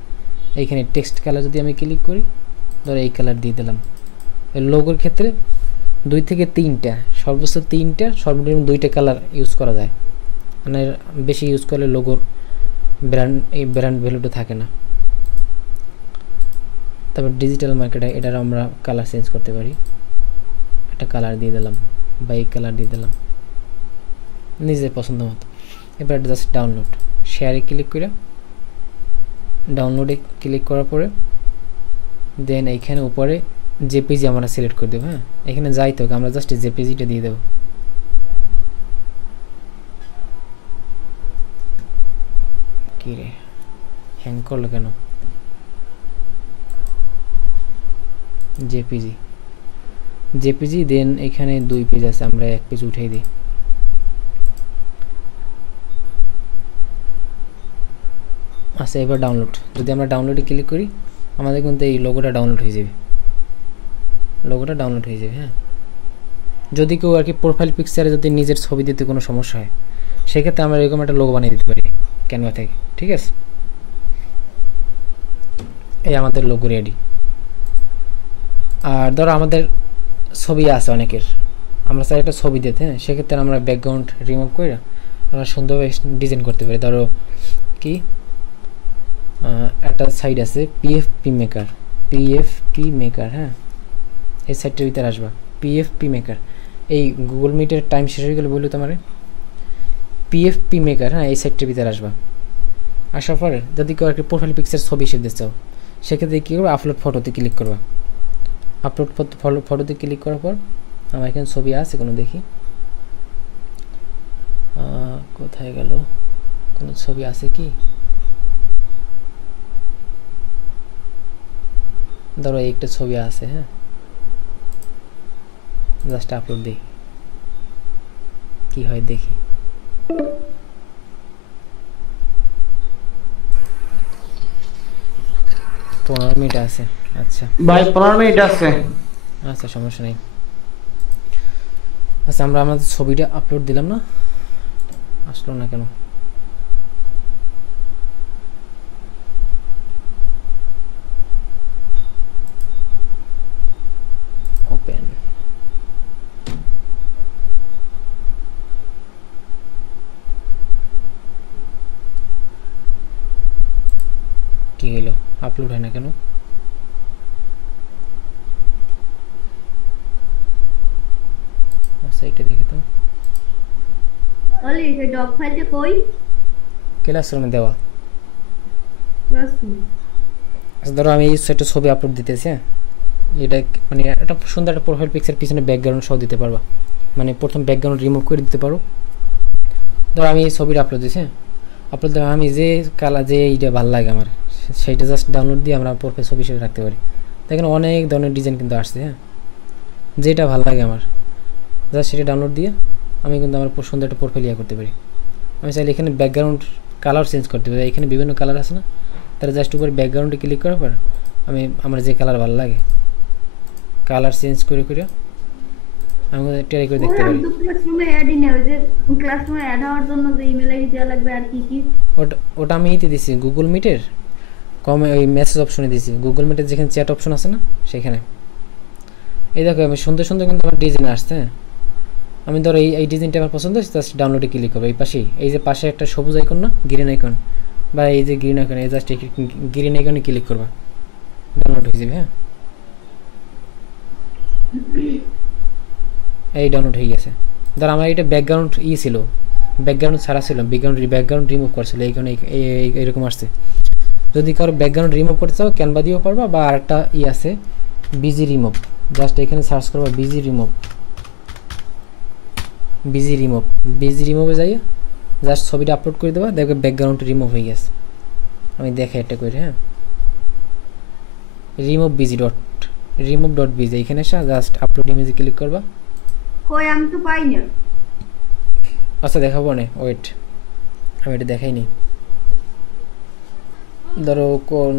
এইখানে টেক্সট কালার যদি আমি ক্লিক করি, ধরো এই কালার দিয়ে দিলাম। লোগোর ক্ষেত্রে 2 থেকে 3টা, সর্বোচ্চ 3টা, সর্বনিম্ন 2টা কালার ইউজ করা যায়, মানে বেশি ইউজ করলে লোগোর ব্র্যান্ড ভ্যালুটা থাকে না। তারপর ডিজিটাল মার্কেটে এটার আমরা কালার চেঞ্জ করতে পারি, একটা কালার দিয়ে দিলাম বা এই কালার দিয়ে দিলাম নিজের পছন্দ মতো। এবার জাস্ট ডাউনলোড, শেয়ারে ক্লিক করে ডাউনলোডে ক্লিক করার পরে দেন এইখানে উপরে জেপিজি আমরা সিলেক্ট করে দেবো। হ্যাঁ, এখানে যাইতে হোক, আমরা জাস্ট জেপিজিটা দিয়ে দেবো। কী রে, হ্যাং করলো কেন? জেপিজি দেন এখানে 2 পেজ আছে, আমরা 1 পেজ উঠাই দিই। আচ্ছা, এবার ডাউনলোড, যদি আমরা ডাউনলোডে ক্লিক করি আমাদের কিন্তু এই লোগোটা ডাউনলোড হয়ে যাবে, হ্যাঁ। যদি কেউ আর কি প্রোফাইল পিকচারে যদি নিজের ছবি দিতে কোনো সমস্যা হয়, সেক্ষেত্রে আমরা এরকম একটা লোগো বানিয়ে দিতে পারি ক্যানভা থেকে, ঠিক আছে। এই আমাদের লোগো রেডি। আর ধরো আমাদের ছবি আছে অনেকের, আমরা চাই একটা ছবি দিতে, হ্যাঁ, সেক্ষেত্রে আমরা ব্যাকগ্রাউন্ড রিমুভ করে আমরা সুন্দরভাবে ডিজাইন করতে পারি। ধরো কি একটা সাইট আছে পিএফপি মেকার, হ্যাঁ, এই সাইটটার ভিতরে আসবা, পিএফপি মেকার। এই গুগল মিটের টাইম শেষ হয়ে গেলে বললো তোমার পিএফপি মেকার, হ্যাঁ, এই সাইটটার ভিতরে আসবা। আসার পরে যদি কেউ একটা প্রোফাইল পিকচার ছবি হিসেবে দিতে চাও, সেক্ষেত্রে কী করবে, আপলোড ফটোতে ক্লিক করবা। আপলোড ফটোতে ক্লিক করার পর আমার এখানে ছবি আছে কোনো, দেখি কোথায় গেল, কোনো ছবি আছে কি? ধরো একটা ছবি আছে, হ্যাঁ, জাস্ট আপলোড দিই, কি হয় দেখি। পনেরো মিনিট আছে, আচ্ছা ভাই 15 মিনিট আছে। আচ্ছা, সমস্যা নেই। আচ্ছা, আমরা আমাদের ছবিটা আপলোড দিলাম না, আসলো না কেন? ওপেন, কি হলো, আপলোড হয় না কেন? আচ্ছা, এটা দেখে তো অলি এই ডক ফাইলটা কই? ক্লাসরুমে দেওয়া। ক্লাসরুম। আচ্ছা, ধরো আমি এই সেটে ছবি আপলোড দিতেছি, হ্যাঁ, এটা মানে একটা সুন্দর একটা প্রোফাইল পিকচার, পিছনে ব্যাকগ্রাউন্ড সহ দিতে পারবা, মানে প্রথম ব্যাকগ্রাউন্ড রিমুভ করে দিতে পারো। ধরো আমি এই ছবিটা আপলোড দিয়েছি, আপলোড দেওয়া আমি যে কালার যে এইটা ভালো লাগে আমার, সেইটা জাস্ট ডাউনলোড দিয়ে আমরা প্রোফাইল ছবি হিসেবে রাখতে পারি। দেখেন অনেক ধরনের ডিজাইন কিন্তু আসছে, হ্যাঁ, যেটা ভালো লাগে আমার জাস্ট সেটা ডাউনলোড দিয়ে আমি কিন্তু আমার সুন্দর একটা প্রোফাইল করতে পারি। আমি চাইলে এখানে ব্যাকগ্রাউন্ড কালার চেঞ্জ করতে পারি, এখানে বিভিন্ন কালার আছে না, তাহলে জাস্ট উপরে ব্যাকগ্রাউন্ডে ক্লিক করার পর আমি আমার যে কালার ভালো লাগে কালার চেঞ্জ করে আমি ট্রাই করে দেখতে পারি। ক্লাসরুমে অ্যাড ইন ওই যে ক্লাসরুমে অ্যাড হওয়ার জন্য যে ইমেল আইডি দেওয়া লাগবে আর কি ওটা আমি ইতে দিছি গুগল মিটের ওই মেসেজ অপশনে দিছি, গুগল মিটের যেখানে চ্যাট অপশন আছে না সেখানে। এই দেখো আমি সুন্দর কিন্তু আমার ডিজাইন আসছে, হ্যাঁ। আমি ধরো এই ডিজাইনটা আমার পছন্দ হচ্ছে, জাস্ট ডাউনলোডে ক্লিক করবো। এই পাশেই এই যে পাশে একটা সবুজ আইকন না, গ্রিন আইকন, বা এই যে গ্রিন আইকন, এই জাস্ট গ্রিন আইকনে ক্লিক করবা, ডাউনলোড হয়ে যাবে। হ্যাঁ, এই ডাউনলোড হয়ে গেছে। ধর আমার এটা ব্যাকগ্রাউন্ড ছিল, ব্যাকগ্রাউন্ড ছাড়া ছিল, ব্যাকগ্রাউন্ড রিমুভ করছিল, এই কারণে এইরকম আসছে। যদি কারো ব্যাকগ্রাউন্ড রিমুভ করতে চাও ক্যানভা দিয়েও পারবা, বা আরেকটা আছে বিজি রিমুভ, জাস্ট এখানে সার্চ করবা বিজি রিমুভে যাই, জাস্ট ছবিটা আপলোড করে দেবা, দেখবে ব্যাকগ্রাউন্ড রিমুভ হয়ে গেছে। আমি দেখে এটা করে, হ্যাঁ, রিমুভ ডট বিজি, এখানে এসে জাস্ট আপলোড ইমেজে ক্লিক করবা। কই আমি তো পাই না। আচ্ছা দেখাবো না, ওয়েট, আমি এটা দেখাই নি। ধরো কোন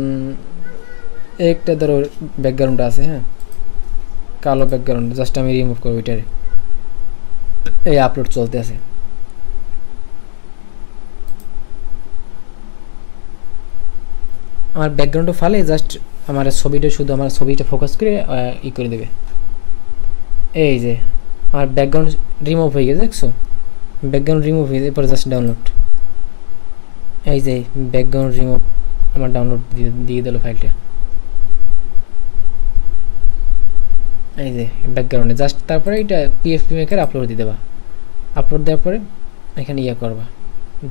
একটা ধরো ব্যাকগ্রাউন্ড আছে, হ্যাঁ কালো ব্যাকগ্রাউন্ড, জাস্ট আমি রিমুভ করবো এটারে। এই আপলোড চলতে আছে। আমার ব্যাকগ্রাউন্ডও ফালে জাস্ট আমার ছবিটা, শুধু আমার ছবিটা ফোকাস করে ই করে দেবে। এই যে আমার ব্যাকগ্রাউন্ড রিমুভ হয়ে গেছে, দেখছো ব্যাকগ্রাউন্ড রিমুভ হয়ে গেছে। এরপর জাস্ট ডাউনলোড, এই যে ব্যাকগ্রাউন্ড রিমুভ আমার ডাউনলোড দিয়ে দিল ফাইলটা। এই যে ব্যাকগ্রাউন্ডে জাস্ট, তারপরে এটা পিএফপি মেকার আপলোড দিয়ে দেবা। আপলোড দেওয়ার পরে এখানে ইয়ে করবা,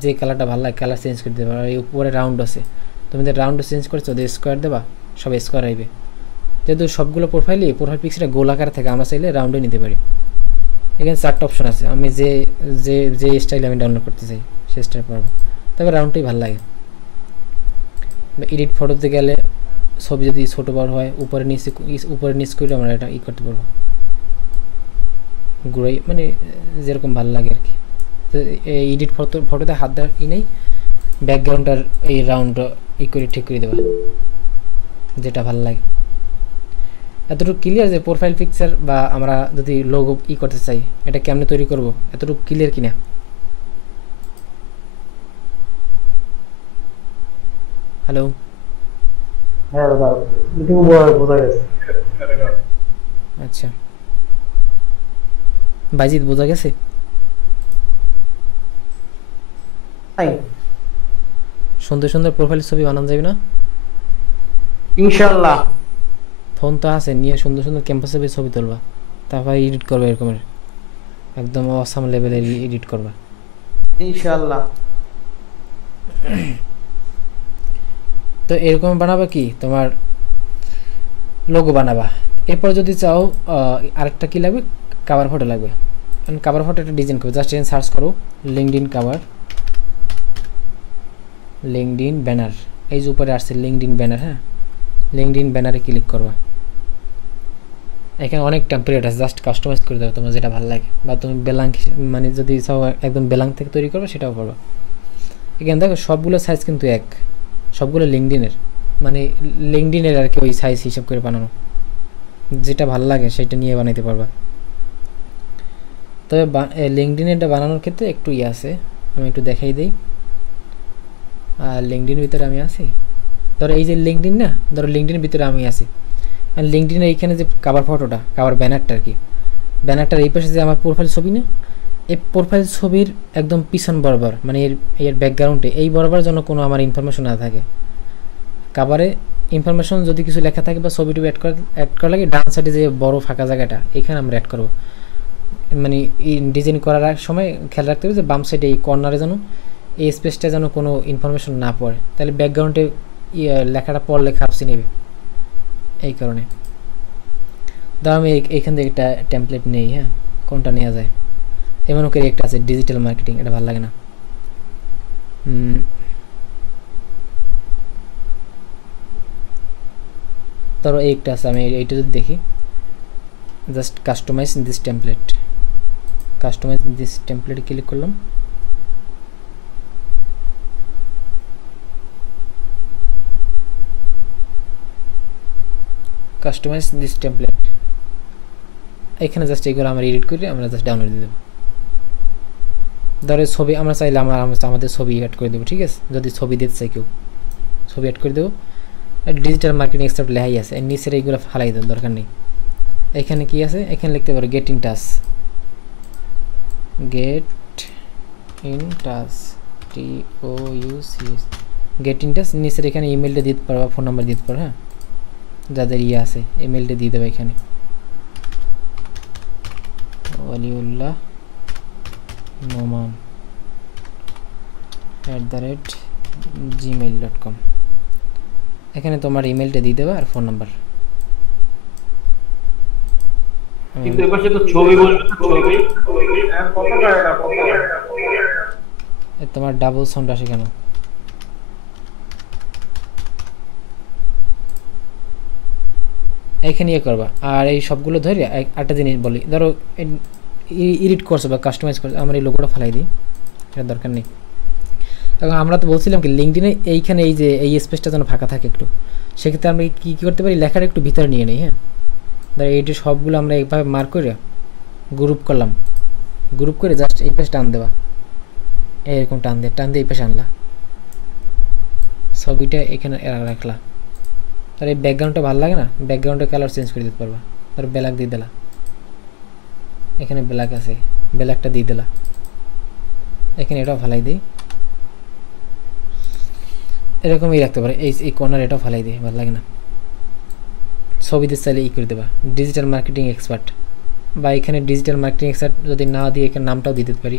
যে কালারটা ভালো লাগে কালার চেঞ্জ করে দেবা। আর এই উপরে রাউন্ড আছে, তুমি যে রাউন্ড চেঞ্জ করছো ওদের স্কোয়ার দেবা, সব স্কোয়ার আইবে। যেহেতু সবগুলো প্রোফাইল পিক্সেলটা গোলাকার থাকে, আমরা চাইলে রাউন্ডে নিতে পারি। এখানে 4টা অপশন আছে, আমি যে যে যে স্টাইল আমি ডাউনলোড করতে চাই সেই স্টাইল পারবো, তবে রাউন্ডটাই ভালো লাগে। এডিট ফটোতে গেলে ছবি যদি ছোটো বড় হয় উপরে নিচ করে আমরা এটা করতে পারবো, ঘুরাই, মানে যেরকম ভালো লাগে আর কি। এডিট ফটোতে হাত দেওয়ার নেই, ব্যাকগ্রাউন্ডটার এই রাউন্ডটা করে ঠিক করে দেবা যেটা ভালো লাগে। এতটুকু ক্লিয়ার যে প্রোফাইল পিকচার বা আমরা যদি লোগো করতে চাই এটা কেমনে তৈরি করব, এতটুকু ক্লিয়ার কিনা? হ্যালো, হ্যাঁ দাদা একটু বোঝা গেছে। আচ্ছা বাইজিৎ বোঝা গেছে? সুন্দর সুন্দর প্রোফাইল ছবি বানানো যাবে না ইনশাআল্লাহ? ফোন তো আছে, নিয়ে সুন্দর সুন্দর ক্যাম্পাসে ছবি তুলবা, তারপর এডিট করবে এরকমের একদম অসাম লেভেলের এডিট করবা ইনশাআল্লাহ। তো এরকম বানাবা কি, তোমার লোগো বানাবা। এরপর যদি চাও আরেকটা কি লাগবে, কাভার ফটো লাগবে। কাভার ফটো একটা ডিজাইন করবে, জাস্ট সার্চ করো লিঙ্কডইন কাভার, লিঙ্কডইন ব্যানার। এই যে উপরে আসছে লিঙ্কডইন ব্যানার, হ্যাঁ লিঙ্কডইন ব্যানারে ক্লিক করবা। এখানে অনেক টেমপ্লেট আছে, জাস্ট কাস্টমাইজ করে দেবে তোমার যেটা ভালো লাগে। বা তুমি বেলাঙ্ক, মানে যদি চাও একদম বেলাঙ্ক থেকে তৈরি করবে সেটাও করবা। এখানে দেখো সবগুলো সাইজ কিন্তু এক, সবগুলো লিঙ্কডইনের, মানে লিঙ্কডইনের আর কি ওই সাইজ হিসাব করে বানানো, যেটা ভালো লাগে সেটা নিয়ে বানাইতে পারবা। তবে লিঙ্কডইনটা বানানোর ক্ষেত্রে একটু ইয়ে আছে, আমি একটু দেখাই দিই। আর লিঙ্কডইনের ভিতরে আমি আছি, ধরো এই যে লিঙ্কডইন না, ধরো লিঙ্কডইনের ভিতরে আমি আছি। আর লিঙ্কডইনের এইখানে যে কাভার ফটোটা, কাভার ব্যানারটা আর কি, ব্যানারটার এই পাশে যে আমার প্রোফাইল ছবি না, এই প্রোফাইল ছবির একদম পিছন বরাবর, মানে এর ব্যাকগ্রাউন্ডে এই বরাবর যেন কোনো আমার ইনফরমেশন না থাকে। কাভারে ইনফরমেশন যদি কিছু লেখা থাকে বা ছবিটুকু অ্যাড করা লাগে, ডান সাইডে যে বড় ফাঁকা জায়গাটা এখানে আমরা অ্যাড করবো। মানে এই ডিজাইন করার সময় খেয়াল রাখতে হবে যে বাম সাইডে এই কর্নারে যেন এই স্পেসটা যেন কোনো ইনফরমেশন না পড়ে, তাহলে ব্যাকগ্রাউন্ডে লেখাটা পড়লে খাপসি নেবে। এই কারণে ধর আমি এইখান থেকে একটা টেমপ্লেট নেই, হ্যাঁ কোনটা নেওয়া যায়, এমন করে একটা আছে ডিজিটাল মার্কেটিং, এটা ভালো লাগে না। ধরো এই একটা আছে, আমি এইটা যদি দেখি, just customize this template, customize this টেমপ্লেটে ক্লিক করলাম। কাস্টমাইজ দিস টেমপ্লেট, এখানে জাস্ট এইগুলো আমরা এডিট করে আমরা জাস্ট ডাউনলোড দিয়ে দেবো। ধরো ছবি আমরা চাইলে আমাদের ছবি অ্যাড করে দেবো, ঠিক আছে? যদি ছবি দিতে চাই কেউ, ছবি অ্যাড করে দেবো। ডিজিটাল মার্কেটিং এক্সপার্ট লেখাই আছে, এর নিচের এইগুলো ফালাই দেওয়ার দরকার নেই। এখানে কি আছে, এখানে লিখতে পারো get in touch, get in touch, TOUCH, get in touch. নিচের এখানে ইমেলটা দিতে পারো, ফোন নাম্বার দিতে পারো, হ্যাঁ যাদের ইয়ে আছে ইমেলটা দিয়ে দেবে এখানে, ওয়ালিউল্লাহ নোমান @gmail.com। এখানে তোমার ইমেলটা দিয়ে দেবে আর ফোন নাম্বার। কিন্তু এপাশে তো ছবি বলবে, ছবি কতটা, এটা কত, তোমার ডাবল সাউন্ড আসে কেন? এইখানে ইয়ে করবা। আর এই সবগুলো ধরে একটা জিনিস বলি, ধরো এডিট করছো বা কাস্টমাইজ করছো, আমার এই লোগোটা ফেলাই দিই, এটা দরকার নেই। এখন আমরা তো বলছিলাম কি লিঙ্কডিনে এইখানে এই যে এই স্পেসটা যেন ফাঁকা থাকে একটু, সেক্ষেত্রে আমরা কী করতে পারি, লেখাটা একটু ভিতরে নিয়ে নিই। হ্যাঁ, ধর এইটি সবগুলো আমরা এইভাবে মার্ক করে গ্রুপ করলাম, গ্রুপ করে জাস্ট এই পাশে টান দেওয়া, এরকম টান দিয়ে এই পাশে আনলা, ছবিটা এখানে রাখলা। তার এই ব্যাকগ্রাউন্ডটা ভালো লাগে না, ব্যাকগ্রাউন্ডের কালার চেঞ্জ করে দিতে পারবা। তার ব্ল্যাক দিয়ে দিলা, এখানে ব্ল্যাক আছে, ব্ল্যাকটা দিয়ে দিলা, এখানে এটাও ফালাই দিই, এরকমই রাখতে পারে। এই কর্নার এটাও ফালাই দিই, ভালো লাগে না। ছবিতে চাইলে করে দেবা ডিজিটাল মার্কেটিং এক্সপার্ট, বা এখানে ডিজিটাল মার্কেটিং এক্সপার্ট যদি না দিয়ে এখানে নামটাও দিতে পারি,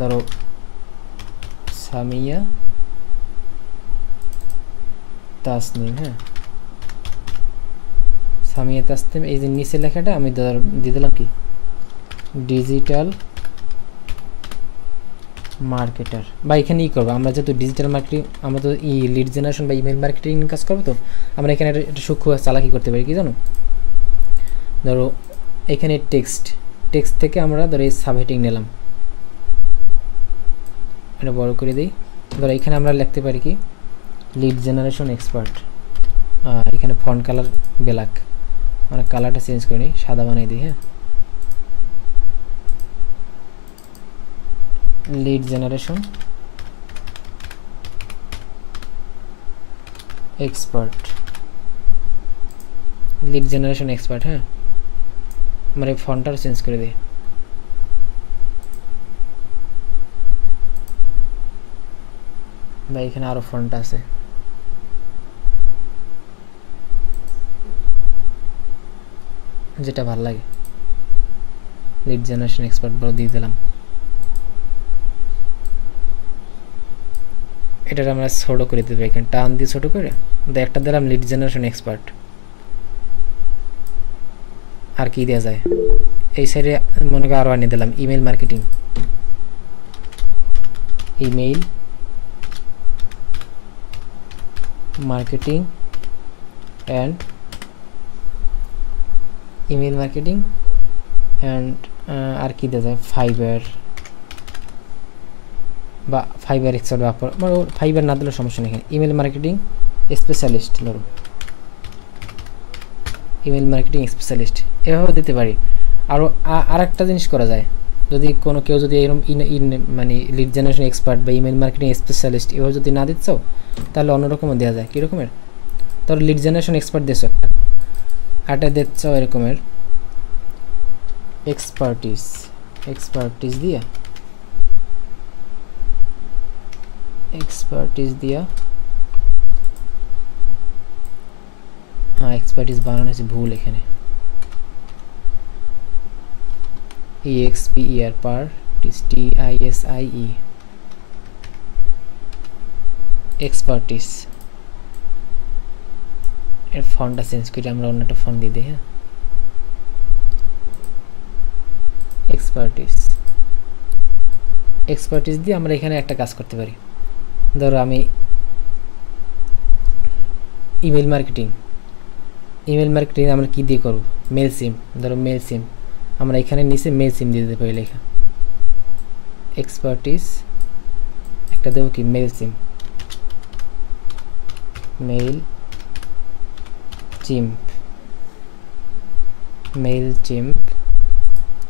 ধরো সামিয়া তাসনিম। হ্যাঁ, সামিয়া তাসনিম, এই যে নিচে লেখাটা আমি দিয়ে দিলাম কি ডিজিটাল মার্কেটার। বা এখানে করবো আমরা, যেহেতু ডিজিটাল মার্কেটিং, আমরা তো লিড জেনারেশন বা ইমেল মার্কেটিং কাজ করবো, তো আমরা এখানে একটা সূক্ষ্ম চালাকি করতে পারি কি জানো, ধরো এখানে টেক্সট থেকে আমরা ধরো এই সাবহেডিং নিলাম, এটা বড় করে দিই। ধরো এখানে আমরা লিখতে পারি কি লিড জেনারেশন এক্সপার্ট, এখানে ফন্ট কালার ব্ল্যাক, মানে কালারটা চেঞ্জ করে নিই, সাদা বানিয়ে দিই। হ্যাঁ, lead generation expert, lead generation expert. হ্যাঁ, আমার এই ফন্টটা চেঞ্জ করে দিই, বা এখানে আরো ফন্ট আছে, যেটা ভালো লাগে, লিড জেনারেশন এক্সপার্ট বড় দিয়ে দিলাম। এটা আমরা ছোট করে দিতে পারি, এখানে টান দিয়ে ছোট করে একটা দিলাম লিড জেনারেশন এক্সপার্ট। আর কি দেওয়া যায়, এই সাইডে মনে করো আরো আনিয়ে দিলাম email marketing, email marketing and email marketing and আর কি দেওয়া যায়, ফাইবার বা ফাইবার এক্সপার্ট, বা ফাইবার না দিলেও সমস্যা নেই, ইমেল মার্কেটিং স্পেশালিস্ট, ধরুন ইমেল মার্কেটিং স্পেশালিস্ট, এভাবে দিতে পারি। আর একটা জিনিস করা যায়, যদি কেউ যদি এরকম মানে লিড জেনারেশন এক্সপার্ট বা ইমেল মার্কেটিং স্পেশালিস্ট এভাবে যদি না দিচ্ছ, তাহলে অন্যরকমও দেওয়া যায়। কীরকমের, ধরো লিড জেনারেশন এক্সপার্ট দিচ্ছ একটা, আরটা দিচ্ছ এরকমের এক্সপার্টিস দিয়া হ্যাঁ, এক্সপার্টিস বানানো হয়েছে ভুল এখানে, EXPER TISIE এক্সপার্টিস। এর ফন্টটা চেঞ্জ করে আমরা অন্য একটা ফন্ট দিয়ে দিই। হ্যাঁ, এক্সপার্টিস দিয়ে আমরা এখানে একটা কাজ করতে পারি। ধরো আমি ইমেল মার্কেটিং আমরা কি দিয়ে করব, মেল সিম, ধরো মেল সিম আমরা এখানে নিচে মেল সিম দিয়ে দিতে পারি লেখা, এক্সপার্টিস একটা দেবো কি মেল সিম, মেল চিম্প,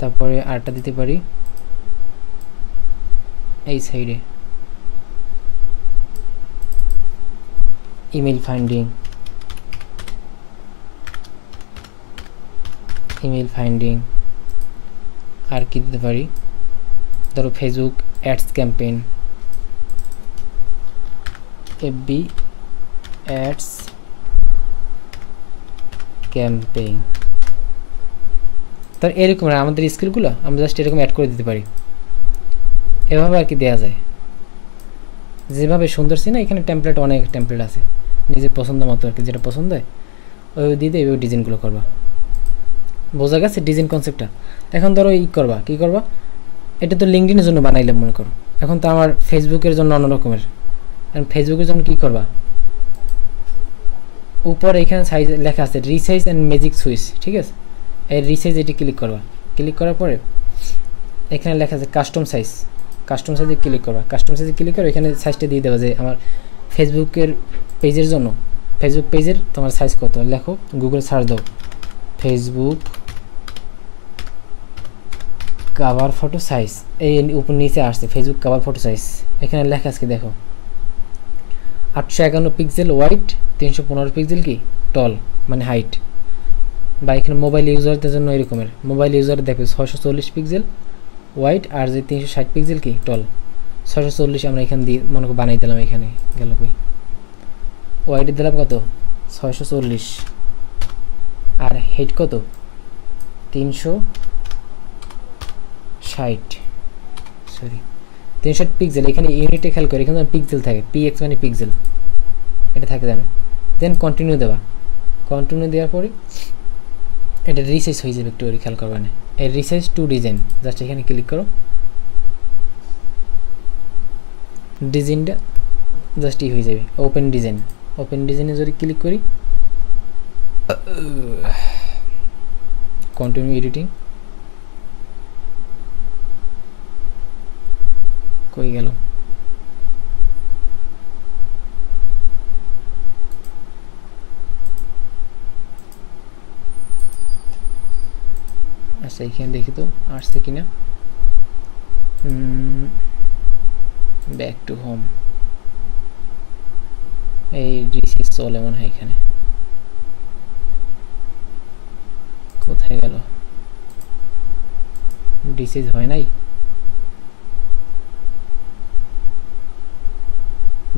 তারপরে আরটা দিতে পারি এই সাইডে ইমেল ফাইন্ডিং, আর কি দিতে পারি, ধরো Facebook ads campaign, FB ads campaign. তো এরকম আমাদের স্কিলগুলো আমরা জাস্ট এরকম অ্যাড করে দিতে পারি, এভাবে আর কি দেওয়া যায়। যেভাবে সুন্দর সিনা এখানে টেমপ্লেট, অনেক টেমপ্লেট আছে, নিজের পছন্দ মতো আর কি, যেটা পছন্দ হয় ওই দিয়ে এইভাবে ডিজাইনগুলো করবা। বোঝা গেছে ডিজাইন কনসেপ্টটা? এখন ধরো কি করবা, এটা তো লিঙ্কডিনের জন্য বানাইলাম মনে করো, এখন তো আমার ফেসবুকের জন্য অন্য রকমের। এখন ফেসবুকের জন্য কি করবা, উপর এখানে সাইজ লেখা আছে রিসাইজ অ্যান্ড ম্যাজিক সুইচ, ঠিক আছে? এই রিসাইজ এটি ক্লিক করবা, ক্লিক করার পরে এখানে লেখা আছে কাস্টম সাইজে ক্লিক করবা, কাস্টম সাইজে ক্লিক করে এখানে সাইজটা দিয়ে দেবা যে আমার ফেসবুকের পেজের জন্য, ফেসবুক পেজের তোমার সাইজ কত, লেখো গুগল সার্চ দাও ফেসবুক কভার ফটো সাইজ, এই উপর নিচে আসছে ফেসবুক কভার ফটো সাইজ, এখানে লেখা আজকে দেখো 851 পিক্সেল ওয়াইড, 315 পিক্সেল কি টল মানে হাইট, বা এখানে মোবাইল ইউজারদের জন্য এরকমের, মোবাইল ইউজার দেখবে 640 পিক্সেল ওয়াইড আর যে 360 পিক্সেল কি টল, 640 আমরা এখানে দিয়ে মনে করে বানাই দিলাম, এখানে গেল কই ওয়াইডে দিলাম কত 640 আর হাইট কত 360 সরি 360 পিক্সেল, এখানে ইউনিটে খেয়াল করে এখানে পিক্সেল থাকে, পিএক্স মানে পিক্সেল এটা থাকে জানো, দেন কন্টিনিউ দেবা, কন্টিনিউ দেওয়ার পরে এটা রিসাইজ হয়ে যাবে, একটু খেয়াল করবা না, এই রিসাইজ টু ডিজাইন জাস্ট এখানে ক্লিক করো, ডিজাইনটা জাস্ট হয়ে যাবে ওপেন ডিজাইন, ওপেন ডিজাইনে যদি ক্লিক করি কন্টিনিউ এডিটিং কই গেল, আচ্ছা এখানে দেখি তো আসছে কিনা, ব্যাক টু হোম, এই রিসাইজ চলে মনে হয়, এখানে কোথায় গেল, রিসাইজ হয় নাই,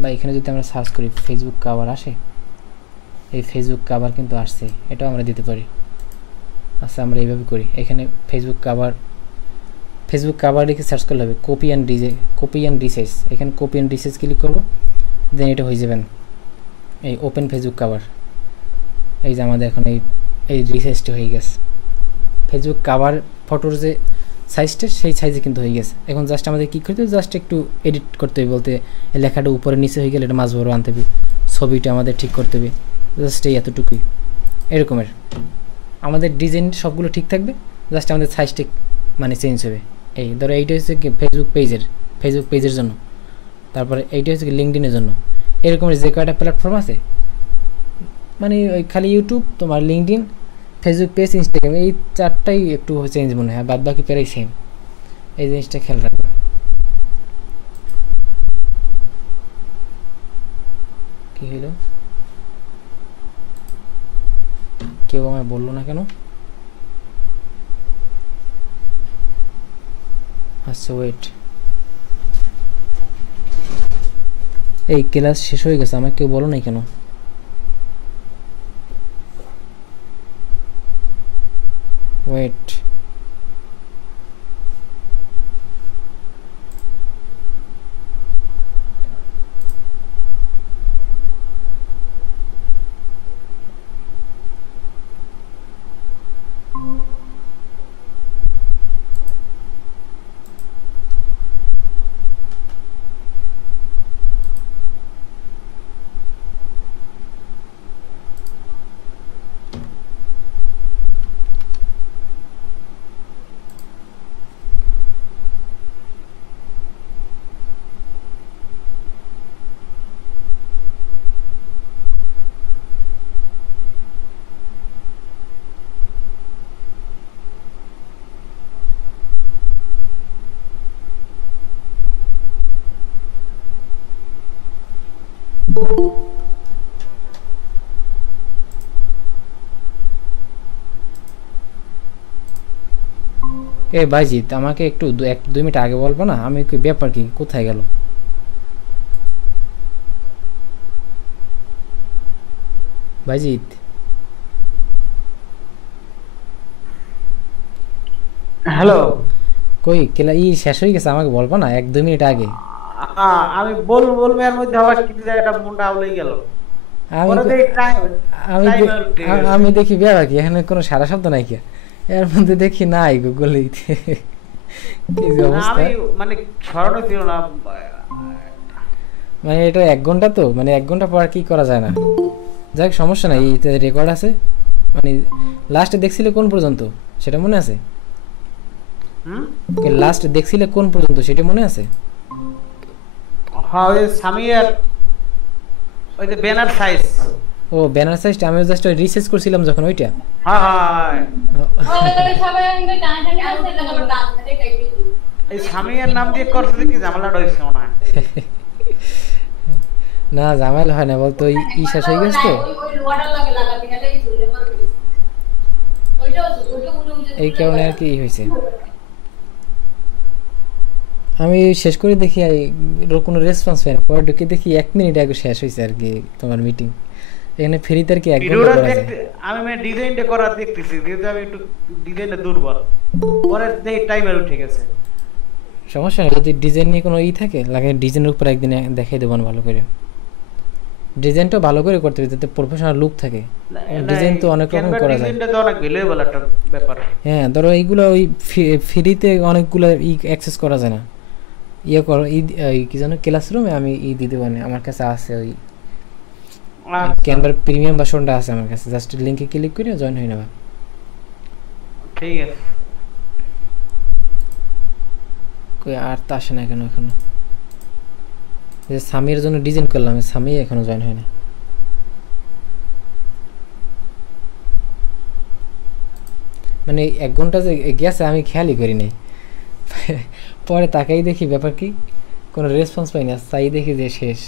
বা এখানে যদি আমরা সার্চ করি ফেসবুক কভার আসে, এই ফেসবুক কভার কিন্তু আসছে, এটাও আমরা দিতে পারি। আচ্ছা আমরা এইভাবে করি, এখানে ফেসবুক কভার লিখে সার্চ করলে হবে কপি অ্যান্ড রিসাইজ, এখানে কপি অ্যান্ড রিসাইজ ক্লিক করবো, দেন এটা হয়ে যাবেন এই ওপেন ফেসবুক কভার, এই যে আমাদের এখন এই রিসাইজটা হয়ে গেছে, ফেসবুক কভার ফটোর যে সাইজটা সেই সাইজে কিন্তু হয়ে গেছে। এখন জাস্ট আমাদের কী করতে হবে, জাস্ট একটু এডিট করতে হবে, বলতে এই লেখাটা উপরে নিচে হয়ে গেলে এটা মাঝ বড় আনতে হবে, ছবিটা আমাদের ঠিক করতে হবে, জাস্ট এই এতটুকুই, এরকমের আমাদের ডিজাইন সবগুলো ঠিক থাকবে, জাস্ট আমাদের সাইজটা মানে চেঞ্জ হবে। এই ধরো এইটা হচ্ছে কি ফেসবুক পেজের জন্য, তারপরে এইটা হচ্ছে কি লিঙ্কডিনের জন্য, এরকমের যে কয়টা প্ল্যাটফর্ম আছে মানে ওই খালি ইউটিউব, তোমার লিঙ্কডিন, ফেসবুক পেজ, ইনস্টাগ্রাম, এই চারটাই একটু চেঞ্জ মনে হয়, বাদ বাকি প্রায় সেম, এই জিনিসটা খেয়াল রাখবে। কি হইল, কেউ আমায় বললো না কেন? আচ্ছা ওয়েট, এই ক্লাস শেষ হয়ে গেছে, আমাকে কেউ বলো নাই কেন? ওয়েট, এ ভাইজিৎ আমাকে একটু 1-2 মিনিট আগে বলবো না, আমি কি ব্যাপার, কি কোথায় গেল ভাইজিৎ? হ্যালো, কই কেলা শেষ হয়ে গেছে, আমাকে বলবো না 1-2 মিনিট আগে? আমি বলবো এর মধ্যে আবার কি একটা মুন্ডা আউলেই গেল। আমি দেখি ব্যাপার কি, এখানে কোনো সারা শব্দ নাই কি, এর মধ্যে দেখি নাই গুগলে, কি যে অবস্থা, মানে স্মরণ ছিল না, মানে এটা 1 ঘন্টা তো, মানে 1 ঘন্টা পর কি করা যায় না, যাই সমস্যা নাই, এতে রেকর্ড আছে, মানে লাস্টে দেখছিলে কোন পর্যন্ত সেটা মনে আছে? লাস্ট দেখছিলে কোন পর্যন্ত সেটা মনে আছে? হ্যাঁ ওই সামিয়ার ওই যে ব্যানার সাইজ। ও ব্যানার সাইজটা আমি জাস্ট রিসার্চ করছিলাম যখন ওইটা। হ্যাঁ হ্যাঁ ওই সবাই আমাকে টানাটানি করছে আমার গাছ ধরে কাইতে দিই। এই সামিয়ার নাম দিয়ে করছে কি ঝামেলাটা হইছে মনে হয়। না ঝামেলা হয় না বলতো ই শেষ হয়ে গেছে তো ওই লোয়াটার লাগে লাগাতে গেলে এই ঝুলে মারবে। ওইটা উঠে এই কারণে আর কি হয়েছে। আমি শেষ করে দেখি এর কোনো রেসপন্স পাই না, পরে ঢুকে দেখি 1 মিনিট আগে শেষ হয়েছে আর কি তোমার মিটিং। এখানে ফ্রিতে আর কি 1 ঘন্টা ভিডিওটা করা যায়। দেখতে আমি মানে ডিজাইনটা করা দেখতেছি কিন্তু আমি একটু ডিজাইনটা দুর্বল, পরে দেখি টাইমের উঠে গেছে। সমস্যা নেই, যদি ডিজাইন নিয়ে কোনো থাকে লাগে ডিজাইনের উপর একদিন দেখাই দেবো ভালো করে। ডিজাইনটা ভালো করে করতে হবে যাতে প্রফেশনাল লুক থাকে। ডিজাইন তো অনেক রকম করা যায়। ডিজাইনটা তো অনেক ভ্যালুয়েবল একটা ব্যাপার। হ্যাঁ ধরো এইগুলো ওই ফ্রিতে অনেকগুলো অ্যাক্সেস করা যায় না। করো কি জানো ক্লাসরুমে আমি দিতে পারি, আমার কাছে আছে ওই ক্যানভার প্রিমিয়াম ভার্সনটা আছে আমার কাছে, জাস্ট লিংকে ক্লিক করে জয়েন হয়ে নেবা। ঠিক আছে। কই আর তা আসে না কেন এখনো? যে সামির জন্য ডিজাইন করলাম, সামি এখনো জয়েন হয় না। মানে 1 ঘন্টা যে গেছে আমি খেয়ালই করি নাই, পরে তাকাই দেখি ব্যাপার কি কোনো রেসপন্স পাই না, তাই দেখি যে শেষ।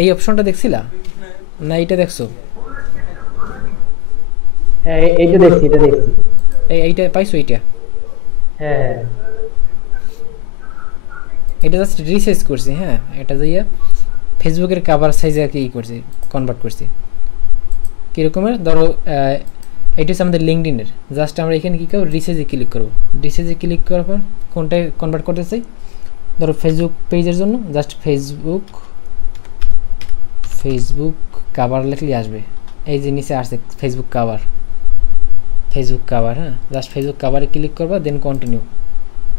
এই অপশনটা দেখছিলা না এইটা দেখছো? হ্যাঁ এইটা দেখছি, এটা দেখছি। এইটা পাইছো? এইটা হ্যাঁ এটা জাস্ট রিসার্চ করছি। হ্যাঁ এটা যাইয়া ফেসবুকের কভার সাইজে আর কি করছি, কনভার্ট করছি। কীরকমের ধরো এটা হচ্ছে আমাদের লিঙ্কডইনের, জাস্ট আমরা এখানে কী করবো রিসার্চে ক্লিক করবো। রিসার্চে ক্লিক করার পর কোনটায় কনভার্ট করতে চাই, ধরো ফেসবুক পেজের জন্য জাস্ট ফেসবুক কভার লিখলে আসবে। এই যে নিচে আসছে ফেসবুক কভার, হ্যাঁ জাস্ট ফেসবুক কভারে ক্লিক করবা, দেন কন্টিনিউ।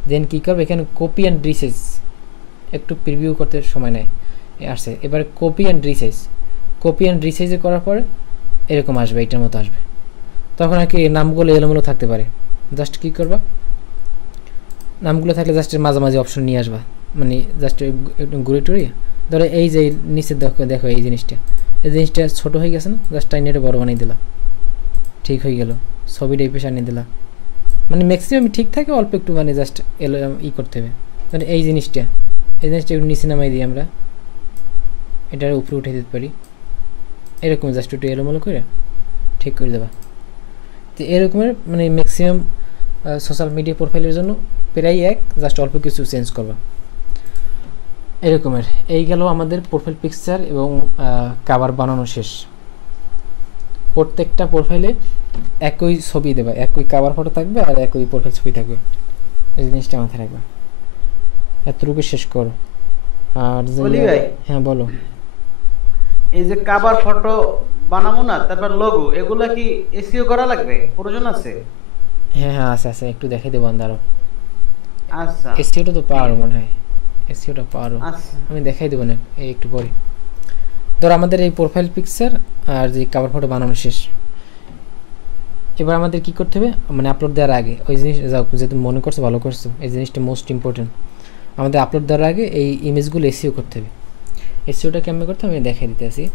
দেন কী করবে এখানে কপি অ্যান্ড রিসাইজ, একটু প্রিভিউ করতে সময় নেয় আসছে। এবারে কপি অ্যান্ড রিসাইজে করার পরে এরকম আসবে, এইটার মতো আসবে। তখন আর কি নামগুলো এলোমেলো থাকতে পারে, জাস্ট কী করবা নামগুলো থাকলে জাস্ট মাঝামাঝি অপশন নিয়ে আসবা, মানে জাস্ট একটু ঘুরে টুরে ধরো এই যে নিচে দেখো এই জিনিসটা ছোটো হয়ে গেছে না, জাস্ট টাইনেটা বড় বানিয়ে দিলা, ঠিক হয়ে গেল। ছবিটা এই পেশা নিয়ে দিলা, মানে ম্যাক্সিমাম ঠিক থাকে, অল্প একটু মানে জাস্ট করতে হবে। মানে এই জিনিসটা একটু নিচে নামাই দিই আমরা, এটার উপরে উঠে দিতে পারি এরকম, জাস্ট একটু এলোমেলো করে ঠিক করে দেবা। তো এরকমের মানে ম্যাক্সিমাম সোশ্যাল মিডিয়া প্রোফাইলের জন্য প্রায় জাস্ট অল্প কিছু চেঞ্জ করবা এরকমের। এই গেল আমাদের প্রোফাইল পিকচার এবং কভার বানানো শেষ। প্রত্যেকটা প্রোফাইলে একই ছবি দেবা, একই কভার ফটো থাকবে আর একই প্রোফাইল ছবি থাকবে, এই জিনিসটা মাথায় রাখবে। এতটুকু শেষ করো। আর হ্যাঁ বলো। এই যে কভার ফটো বানাবো না, তারপর লোগো, এগুলা কি এসইও করা লাগবে, প্রয়োজন আছে? হ্যাঁ আছে, একটু দেখাই দেবো আন্দারও। আচ্ছা এসইওটা তো পারো মনে হয়, এসইওটা পারো, আচ্ছা আমি দেখাই দেবো না এই একটু পরে। ধর আমাদের এই প্রোফাইল পিকচার আর যে কভার ফটো বানানো শেষ। এবার আমাদের কি করতে হবে, মানে আপলোড দেওয়ার আগে ওই জিনিস যেহেতু মনে করছো ভালো করছো, এই জিনিসটা মোস্ট ইম্পর্টেন্ট। আমাদের আপলোড দেওয়ার আগে এই ইমেজগুলো এসইও করতে হবে। এসইওটা কেমন করতে হবে আমি দেখাই দিতে আসি।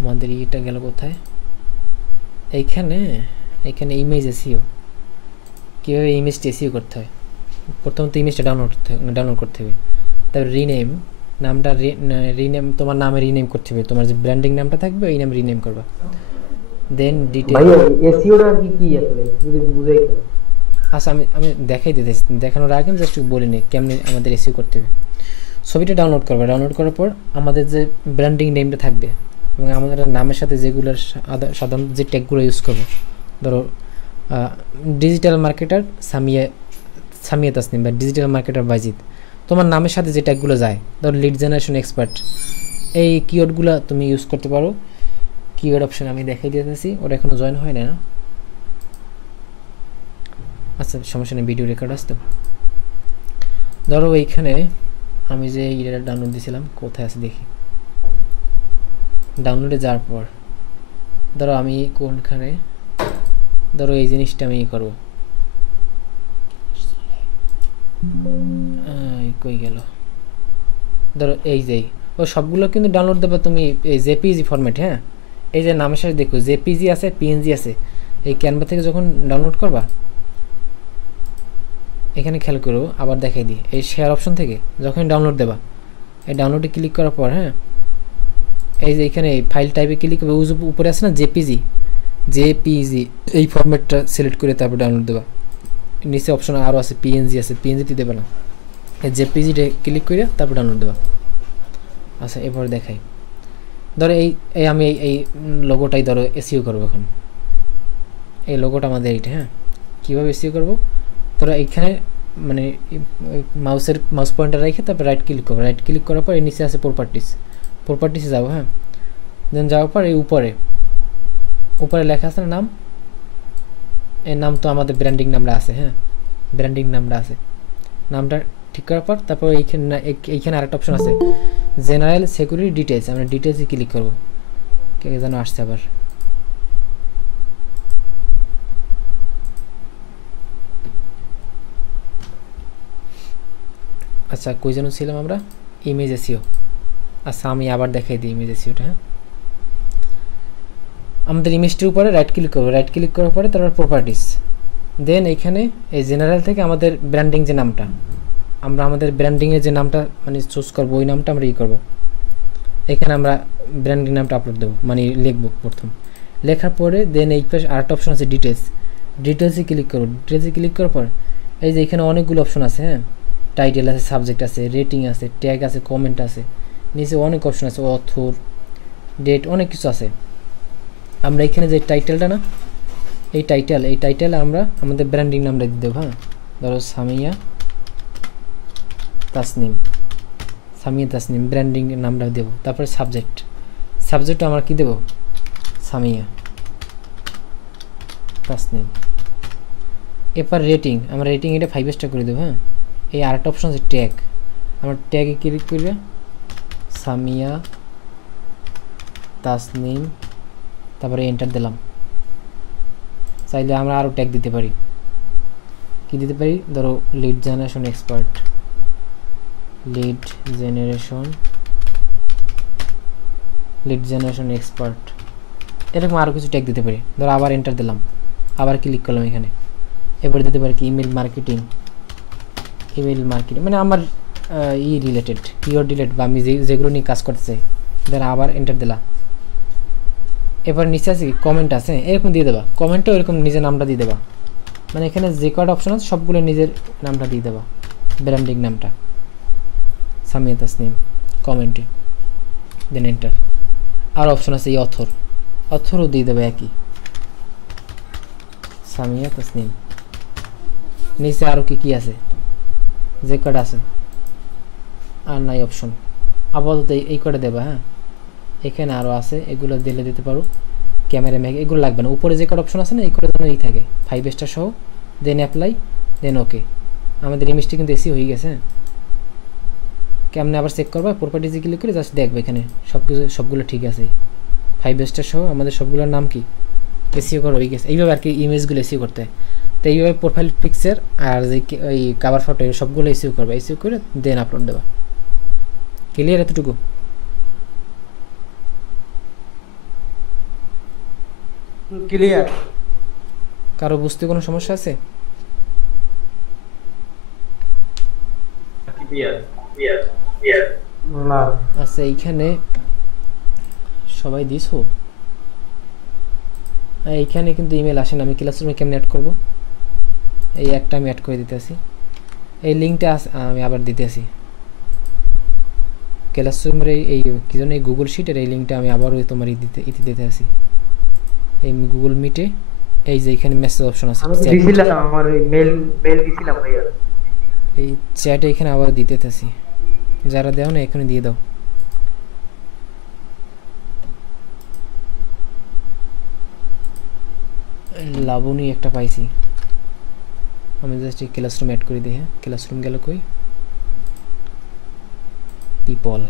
আমাদের এটা গেল কোথায়, এইখানে ইমেজ এসইও, কীভাবে ইমেজটা এসইও করতে হয়। প্রথমত ইমেজটা ডাউনলোড করতে হবে, তারপর নামটা রিনেম, তোমার নামে রিনেম করতে হবে, তোমার যে ব্র্যান্ডিং নামটা থাকবে এই নাম রিনেম করবা। দেন ডিটেইল ভাই এসইওটা কি আসলে যদি বুঝাই। আচ্ছা আমি দেখাই দিতেছি, দেখানোর আগে জাস্ট বলে নিই কেমনি আমাদের এসইও করতে হবে। ছবিটা ডাউনলোড করবে, ডাউনলোড করার পর আমাদের যে ব্র্যান্ডিং নেমটা থাকবে এবং আমাদের নামের সাথে যেগুলোর সাধারণ যে ট্যাগগুলো ইউজ করবো, ধরো ডিজিটাল মার্কেটার সামিয়া তাসনিম বা ডিজিটাল মার্কেটার বাইজিদ, তোমার নামের সাথে যে ট্যাগগুলো যায়, ধরো লিড জেনারেশন এক্সপার্ট, এই কিওয়ার্ডগুলো তুমি ইউজ করতে পারো। কিওয়ার্ড অপশন আমি দেখাই দিতেছি, ওটা এখনও জয়েন হয় না। আচ্ছা সমস্যা নেই, ভিডিও রেকর্ড আসতো। ধরো এইখানে আমি যে ইটা ডাউনলোড দিয়েছিলাম কোথায় আছে দেখি, ডাউনলোডে যাওয়ার পর ধরো আমি কোনখানে, ধরো এই জিনিসটা আমি করব, কই গেল, ধরো এই যে ও সবগুলো কিন্তু ডাউনলোড দেবে তুমি এই জেপিজি ফরম্যাট। হ্যাঁ, এই যে নামের সাথে দেখো জেপিজি আছে, পিএনজি আছে। এই ক্যানভা থেকে যখন ডাউনলোড করবা, এখানে খেয়াল করো, আবার দেখাই দিই, এই শেয়ার অপশন থেকে যখন ডাউনলোড দেবা, এই ডাউনলোডে ক্লিক করার পর, হ্যাঁ, এই যে এখানে ফাইল টাইপে ক্লিক করবে, উপরে আছে না জেপিজি, জেপিজি এই ফরম্যাটটা সিলেক্ট করে তারপর ডাউনলোড দেবা। নিচে অপশন আরও আছে, পিএনজি আছে, পিএনজিটি দেবে না, এই জেপিজিটা ক্লিক করে তারপর ডাউনলোড দেবা। আচ্ছা, এরপর দেখাই, ধরো এই আমি এই লোগোটাই ধরো এসইও করবো এখন। এই লোগোটা আমাদের এইটা। হ্যাঁ, কীভাবে এসইও করবো, ধরো এইখানে মানে মাউস পয়েন্টার রেখে তারপর রাইট ক্লিক করবো, রাইট ক্লিক করার পর এই নিচে আছে প্রপার্টিসে যাবো। হ্যাঁ, দেন যাওয়ার পর এই উপরে লেখা আছে না নাম, এই নাম তো আমাদের ব্র্যান্ডিং নামটা আছে। হ্যাঁ, ব্র্যান্ডিং নামটা আছে, নামটা ঠিক করার পর তারপর এইখানে আরেকটা অপশন আছে জেনারেল সিকিউরিটি ডিটেলস, আমরা ডিটেলসে ক্লিক করবো। কে যেন আসছে আবার, আচ্ছা কই যেন ছিলাম আমরা, ইমেজ এসইও। আচ্ছা আমি আবার দেখাই দিই ইমেজ এসইওটা। হ্যাঁ, আমাদের ইমেজটির উপরে রাইট ক্লিক করবো, রাইট ক্লিক করার পরে তারপর প্রপার্টিস, দেন এইখানে এই জেনারেল থেকে আমাদের ব্র্যান্ডিং যে নামটা, আমরা আমাদের ব্র্যান্ডিংয়ের যে নামটা মানে চুজ করবো, ওই নামটা আমরা করবো। এখানে আমরা ব্র্যান্ডিং নামটা আপলোড দেবো, মানে লিখবো প্রথম, লেখার পরে দেন এই পাশে আরেকটা অপশন আছে ডিটেলসে ক্লিক করবো। ডিটেলসে ক্লিক করার পর এই যে এখানে অনেকগুলো অপশন আছে। হ্যাঁ, টাইটেল আছে, সাবজেক্ট আছে, রেটিং আছে, ট্যাগ আছে, কমেন্ট আছে, নিচে অনেক অপশন আছে, অথর, ডেট, অনেক কিছু আছে। আমরা এখানে যে টাইটেলটা না, এই টাইটেলে আমরা আমাদের ব্র্যান্ডিং নামটা দিয়ে দেবো। হ্যাঁ, ধরো সামিয়া তাসনিম ব্র্যান্ডিং নামটা দেবো। তারপরে সাবজেক্ট আমরা কি দেবো, সামিয়া তাসনিম। এরপর রেটিং, আমরা রেটিং এটা 5 স্টার করে দেবো। হ্যাঁ, এই আরেকটা অপশন আছে ট্যাগ, আমরা ট্যাগে ক্লিক করবে, সামিয়া তাসনিম, তারপরে এন্টার দিলাম। চাইলে আমরা আরও ট্যাগ দিতে পারি, কি দিতে পারি, ধরো লিড জেনারেশন এক্সপার্ট, এরকম আরও কিছু ট্যাগ দিতে পারি। ধরো আবার এন্টার দিলাম, আবার ক্লিক করলাম এখানে। এবারে দিতে পারি কি ইমেল মার্কেটিং, মানে আমার রিলেটেড কিওয়ার্ড রিলেটেড বা আমি যেগুলো নিয়ে কাজ করতে চাই, দেন আবার এন্টার দিলাম। এবার নিচে আছে কমেন্ট আছে, এরকম দিয়ে দেবা, কমেন্টও এরকম নিজের নামটা দিয়ে দেবা, মানে এখানে যে কয়টা অপশন আছে সবগুলো নিজের নামটা দিয়ে দেবা, ব্র্যান্ডিং নামটা সামিয়া তাসনিম কমেন্টে, দেন এন্টার। আর অপশন আছে এই অথরও দিয়ে দেবে একই, সামিয়া তাসনিম। নিচে আরও কি আছে, যে কয়টা আছে আর নাই অপশন, আপাতত এই কয়টা দেবা। হ্যাঁ, এখানে আরও আছে, এগুলো দিতে পারো। ক্যামেরা ম্যাগ এগুলো লাগবে না, উপরে যে কটা অপশন আছে না এই করে যেন এই থাকে 5 স্টার সহ, দেন অ্যাপ্লাই, দেন ওকে। আমাদের ইমেজটি কিন্তু এসি হয়ে গেছে। কেমনে আবার চেক করবা, প্রপার্টিজে ক্লিক করে জাস্ট দেখবে এখানে সবগুলো ঠিক আছে, 5 স্টার সহ আমাদের সবগুলোর নাম কি এসিও করা হয়ে গেছে। এইভাবে আর কি ইমেজগুলো এসিও করতে হয়। তো এইভাবে প্রোফাইল পিকচার আর যে ওই কাভার ফটো সবগুলো এসিও করবে, এসিও করে দেন আপলোড দেবা। ক্লিয়ার এতটুকু? ক্লিয়ার। কারো বুঝতে কোনো সমস্যা আছে? না। আচ্ছা, এইখানে সবাই দিছো, এইখানে কিন্তু ইমেল আসে না। আমি ক্লাসরুমে কেমনে অ্যাড করব, এই একটা আমি অ্যাড করে দিতে আসি, এই লিঙ্কটা আমি আবার দিতে আসি ক্লাসরুমের এই কি জন্য এই গুগল শিটের এই লিঙ্কটা আমি আবার ওই তোমার ইতি দিতে আসি এই গুগল মিটে। এই যে এখানে মেসেজ অপশন আছে, আমি দিছিলাম আমার মেল দিছিলাম ভাইয়া, এই চ্যাটে এখানে আবার দিতে আসি, যারা দাও না এখানে দিয়ে দাও। লাবণী একটা পাইছি, আমি জাস্ট এই ক্লাসরুম অ্যাড করে দিই। হ্যাঁ, ক্লাসরুম গেল কই, পিপল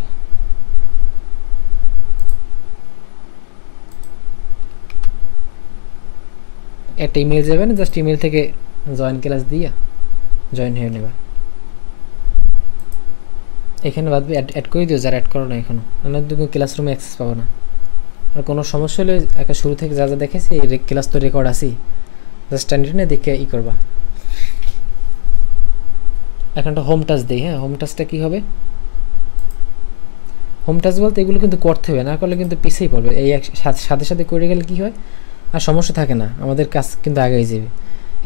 একটা ইমেল যাবে না, জাস্ট ইমেল থেকে জয়েন ক্লাস দিয়া জয়েন হয়ে নেবা। এখানে বাদ অ্যাড করে দিও যারা অ্যাড করো না এখনো, না তুমি ক্লাসরুমে অ্যাক্সেস পাবো না। আর কোনো সমস্যা হলে একটা শুরু থেকে যা যা দেখেছি এই ক্লাস তো রেকর্ড আছেই, জাস্ট স্ট্যান্ডার্ড দেখে ই করবা। এখন একটা হোম টাচ দিই। হ্যাঁ, হোম টাচটা কী হবে? হোম টাচ বলতে এগুলো কিন্তু করতে হবে, না করলে কিন্তু পিছিয়ে পড়বে। এই সাথে সাথে করে গেলে কী হয়, আর সমস্যা থাকে না, আমাদের কাজ কিন্তু আগেই যাবে।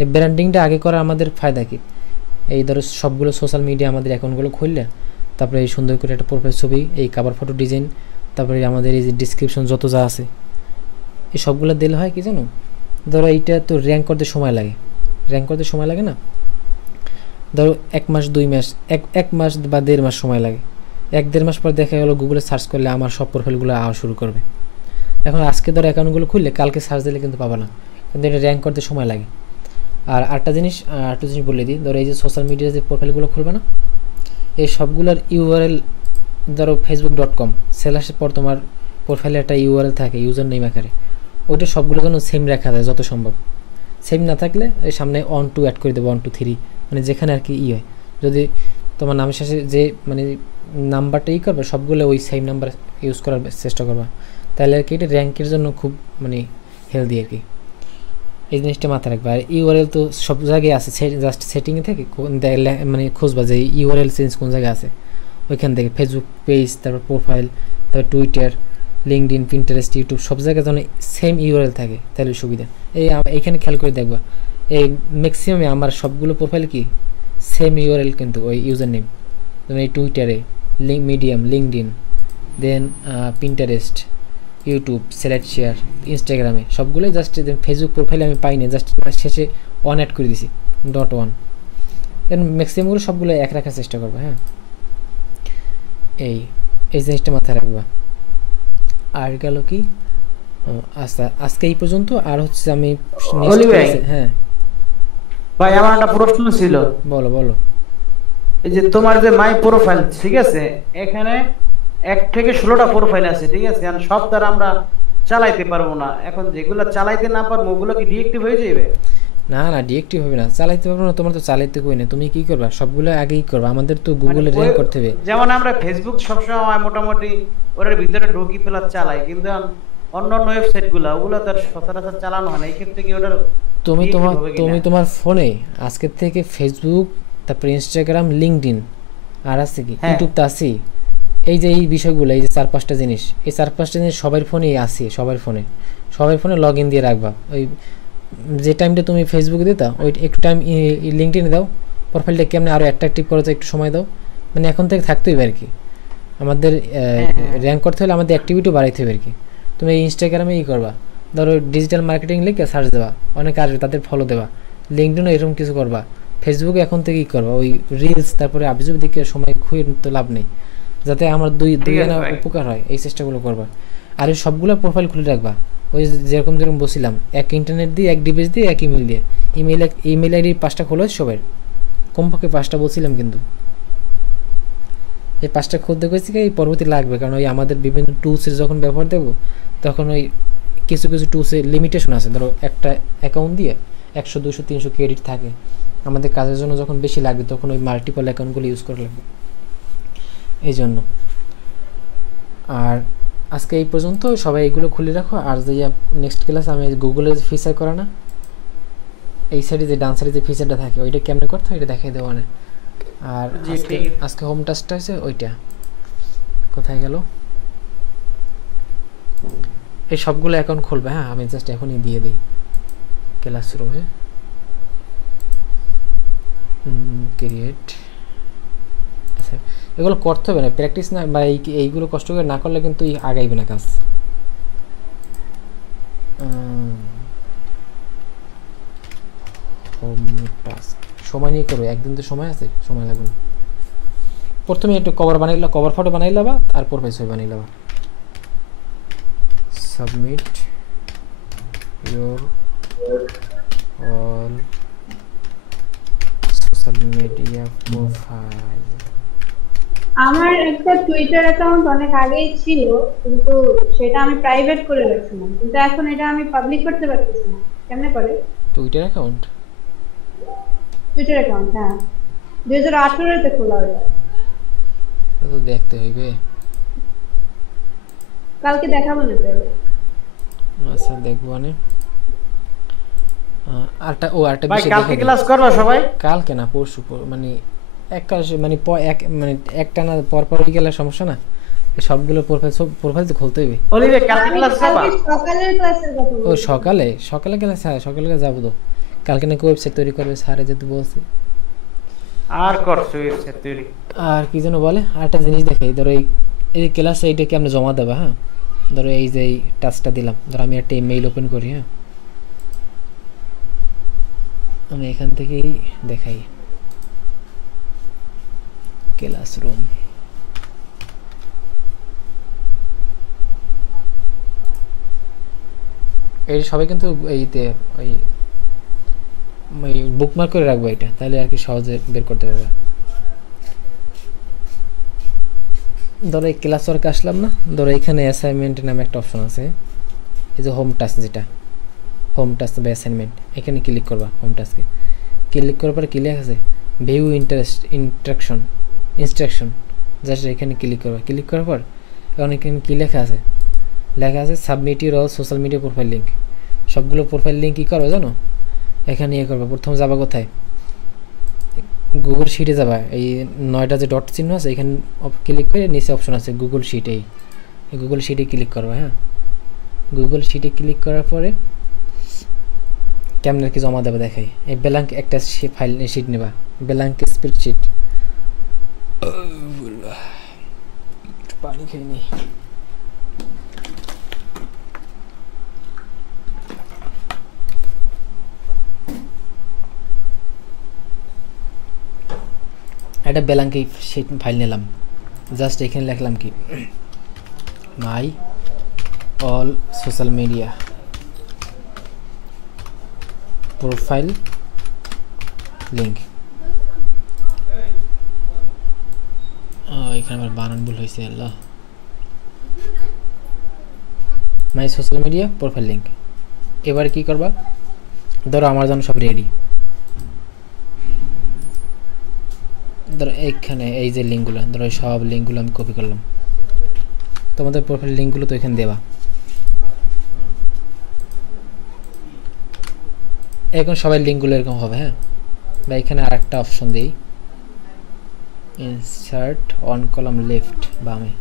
এই ব্র্যান্ডিংটা আগে করা আমাদের ফায়দা কি? এই ধরো সবগুলো সোশ্যাল মিডিয়া আমাদের অ্যাকাউন্টগুলো খুললে, তারপরে এই সুন্দর করে একটা প্রোফাইল ছবি, এই কাভার ফটো ডিজাইন, তারপরে আমাদের এই যে ডিসক্রিপশন যত যা আছে এই সবগুলো দিলে হয় কি জানো, ধরো এইটা তো র্যাঙ্ক করতে সময় লাগে, র্যাঙ্ক করতে সময় লাগে না, ধরো 1 মাস 2 মাস, এক মাস বা 1.5 মাস সময় লাগে। 1-1.5 মাস পর দেখা গেলো গুগলে সার্চ করলে আমার সব প্রোফাইলগুলো আওয়া শুরু করবে। এখন আজকে ধরো অ্যাকাউন্টগুলো খুললে কালকে সার্চ দিলে কিন্তু পাবা না, কিন্তু এটা র্যাঙ্ক করতে সময় লাগে। আর আরেকটা জিনিস বলে দিই, ধরো এই যে সোশ্যাল মিডিয়ার যে প্রোফাইলগুলো খুলবে না, এই সবগুলোর ইউআরএল ধরো facebook.com/এর পর তোমার প্রোফাইলে একটা ইউআরএল থাকে ইউজার নেম আকারে, ওইটা সবগুলো যেন সেম রাখা যায় যত সম্ভব। সেম না থাকলে এই সামনে 1 2 অ্যাড করে দেবো, 1 2 3, মানে যেখানে আর কি হয়, যদি তোমার নামের শেষে যে মানে নাম্বারটা করবে সবগুলো ওই সেম নাম্বার ইউজ করার চেষ্টা করবা, তাহলে আর কি এটা র্যাঙ্কের জন্য খুব মানে হেলদি আর কি। এই জিনিসটা মাথায় রাখবা। আর ইউআরএল তো সব জায়গায় আছে, জাস্ট সেটিংয়ে থেকে মানে খুঁজবা যে ইউআরএল চেঞ্জ কোন জায়গায় আছে, ওইখান থেকে ফেসবুক পেজ, তারপর প্রোফাইল, তারপর টুইটার, লিঙ্কডইন, পিন্টারেস্ট, ইউটিউব সব জায়গায় যেন সেম ইউআরএল থাকে, তাহলে সুবিধা। এইখানে খেয়াল করে দেখবা, এই ম্যাক্সিমামে আমার সবগুলো প্রোফাইল কি সেম ইউআরএল, কিন্তু ওই ইউজার নেম, যেমন এই টুইটারে মিডিয়াম, লিঙ্কডইন, দেন পিন্টারেস্ট, ইউটিউব, সিলেক্ট শেয়ার, ইনস্টাগ্রামে সবগুলোই জাস্ট ফেসবুক প্রোফাইলে আমি পাইনি, জাস্ট শেষে অন অ্যাড করে দিছি .1, দেন ম্যাক্সিমামগুলো সবগুলো এক রাখার চেষ্টা করবো। হ্যাঁ, এই জিনিসটা মাথায় রাখবা। আর গেল কি, আচ্ছা আজকে এই পর্যন্ত। আর হচ্ছে আমি হ্যাঁ ভাই আমার একটা প্রশ্ন ছিল। বলো। এই যে তোমার যে মাই প্রোফাইল, ঠিক আছে, এখানে 1 থেকে 16টা প্রোফাইল আছে, ঠিক আছে, আর সব তার আমরা চালাইতে পারবো না। এখন যেগুলো চালাইতে না পারবো ওগুলো কি ডিএক্টিভ হয়ে যাবে? না ডিএক্টিভ হবে না, চালাইতে পারবো না, তোমার তো চালাইতে কই না, তুমি কি করবা সবগুলো আগেই করবা, আমাদের তো গুগলে র্যাঙ্ক করতে হবে। যেমন আমরা ফেসবুক সবসময় মোটামুটি ওর ভিতরে ঢুকি প্লাস চালাই, কিন্তু অন্যান্য ওয়েবসাইটগুলো ওগুলো তার সচরাচর চালানো হয় না, এই ক্ষেত্রে কি ওটার তুমি তোমার ফোনে আজকে থেকে ফেসবুক, তারপর ইনস্টাগ্রাম, লিঙ্কডইন, আর আছে কি ইউটিউব তো আছেই, এই যে এই বিষয়গুলো, এই যে 4-5টা জিনিস, এই 4-5টা জিনিস সবার ফোনেই আছে, সবার ফোনে লগ ইন দিয়ে রাখবা। ওই যে টাইমটা তুমি ফেসবুকে দিতা ওই একটু টাইম লিঙ্কডইনে দাও, প্রোফাইলটা কেমন আরও অ্যাট্রাকটিভ করতে একটু সময় দাও, মানে এখন থেকে থাকতেই হবে আর কি, আমাদের র্যাঙ্ক করতে হলে আমাদের অ্যাক্টিভিটিও বাড়াইতে হবে আর কি। তুমি ইনস্টাগ্রামে করবা, ধরো ডিজিটাল মার্কেটিং লিখে সার্চ দেবা, অনেক আসবে, তাদের ফলো দেবা। লিঙ্কডইনও এরকম কিছু করবা। ফেসবুকে এখন থেকে করবা ওই রিলস, তারপরে আবিজুব দিকে সময় খুঁয়ে তো লাভ নেই, যাতে আমার দুই জনা উপকার হয়, এই চেষ্টাগুলো করবা। আর এই সবগুলো প্রোফাইল খুলে রাখবা, ওই যেরকম বলছিলাম, এক ইন্টারনেট দিয়ে, এক ডিভাইস দিয়ে, এক ইমেল দিয়ে, ইমেল আইডি 5টা খোলো সবার, কমপক্ষে 5টা বলছিলাম, কিন্তু এই 5টা খুলতে গেছি এই পরবর্তী লাগবে, কারণ ওই আমাদের বিভিন্ন টুলসের যখন ব্যবহার দেবো তখন ওই কিছু টুলসের লিমিটেশন আছে, ধরো একটা অ্যাকাউন্ট দিয়ে 100 200 300 ক্রেডিট থাকে, আমাদের কাজের জন্য যখন বেশি লাগবে তখন ওই মাল্টিপল অ্যাকাউন্টগুলো ইউজ করা লাগবে, এই জন্য। আর আজকে এই পর্যন্ত, সবাই এইগুলো খুলে রাখো। আর যে নেক্সট ক্লাস আমি গুগলের ফিচার করা না, এই সাইডে যে ডান সাইডে যে ফিচারটা থাকে ওইটা কেমনে করতে হয় এটা দেখাই দেবো না। আর আজকে হোম টাচটা হচ্ছে ওইটা, কোথায় গেল, এই সবগুলো অ্যাকাউন্ট খুলবে। হ্যাঁ, আমি জাস্ট এখনই দিয়ে দিই ক্লাসরুমে ক্রিয়েট। আচ্ছা, এগুলো করতে হবে না, প্র্যাকটিস না, বা এইগুলো কষ্ট করে না করলে কিন্তু আগাইবে না কাজ। হোম টাস্ক সময় নিয়ে করো, একদিন তো সময় আছে, সময় লাগবে না। প্রথমে একটু কভার ফটো বানাই লাবা, আর প্রোফাইল ছবি বানাই লাবা। Submit your all social media profile. আমার একটা টুইটার অ্যাকাউন্ট অনেক আগেই ছিল, কিন্তু সেটা আমি প্রাইভেট করে রাখছিলাম, কিন্তু এখন এটা আমি পাবলিক করতে পারতেছি না, কেমনে করে? Twitter account? টুইটার অ্যাকাউন্ট, হ্যাঁ 2018 তে খোলা ওটা। তো দেখতে হইবে। কালকে দেখাবো না তাহলে। আচ্ছা দেখবো মানে আরটা ভাই বিষয় কালকে দেখে ক্লাস করবা সবাই? কালকে না পরশু মানে এক কাজ মানে মানে একটা না পর পর হয়ে গেলে সমস্যা না, সবগুলো প্রোফাইল তো খুলতে হবে। অলিরে কালকে ক্লাস যাবা? সকালের ক্লাসের কথা ও সকালে গেলে স্যার সকালে যাবো তো। কালকে নাকি ওয়েবসাইট তৈরি করবে স্যারে যেহেতু বলছে। আর করছো ওয়েবসাইট তৈরি? আর কি যেন বলে আরেকটা জিনিস দেখে, ধরো এই ক্লাসে এইটাকে আমরা জমা দেবো। হ্যাঁ ধরো এই যে এই টাস্কটা দিলাম, ধরো আমি একটা ইমেইল ওপেন করি। হ্যাঁ আমি এখান থেকেই দেখাই ক্লাসরুম। এই সবাই কিন্তু এইতে ওই বুকমার্ক করে রাখবো এটা, তাহলে আর কি সহজে বের করতে পারবে। ধরো এই ক্লাস ওয়ার্কে আসলাম না, ধরো এখানে অ্যাসাইনমেন্ট নামে একটা অপশন আছে, এই যে হোম টাস্ক, যেটা হোম টাস্ক বা অ্যাসাইনমেন্ট, এখানে ক্লিক করবা। হোম টাস্কে ক্লিক করার পরে কি লেখা আছে, ভিউ ইনস্ট্রাকশন, জাস্ট এখানে ক্লিক করবা। ক্লিক করার পর এখন এখানে কী লেখা আছে, submit your all social media profile link. সবগুলো প্রোফাইল লিঙ্ক কী করবো জানো, এখানে ইয়ে করবা। প্রথম যাবা কোথায়, গুগল শিটে যাবা, এই 9টা যে ডট চিহ্ন আছে এখানে ক্লিক করে নিচে অপশন আছে গুগল শিট, এই গুগল শিটে ক্লিক করবা। হ্যাঁ গুগল শিটে ক্লিক করার পরে কেমন কি জমা দেবে দেখাই। এই ব্ল্যাঙ্ক একটা ফাইল শিট নেবা, ব্ল্যাঙ্ক স্প্রেডশিট। পানি খেয়ে নিই। একটা ব্ল্যাঙ্ক শিট ফাইল নিলাম, জাস্ট এখানে লিখলাম কি my all social media profile link. এখানে আমার বানান ভুল হয়েছে, আল্লাহ। My social media profile link. এবারে কি করবা, ধরো আমার জন্য সব রেডি। ধরো এইখানে এই যে লিঙ্কগুলো, ধরো সব লিঙ্কগুলো আমি কপি করলাম। তোমাদের প্রোফাইল লিঙ্কগুলো তো এখানে দেবা। এখন সবাই লিঙ্কগুলো এরকম হবে। হ্যাঁ বা এখানে আর একটা অপশন দিই, ইনসার্ট অন কলাম লেফট বামে,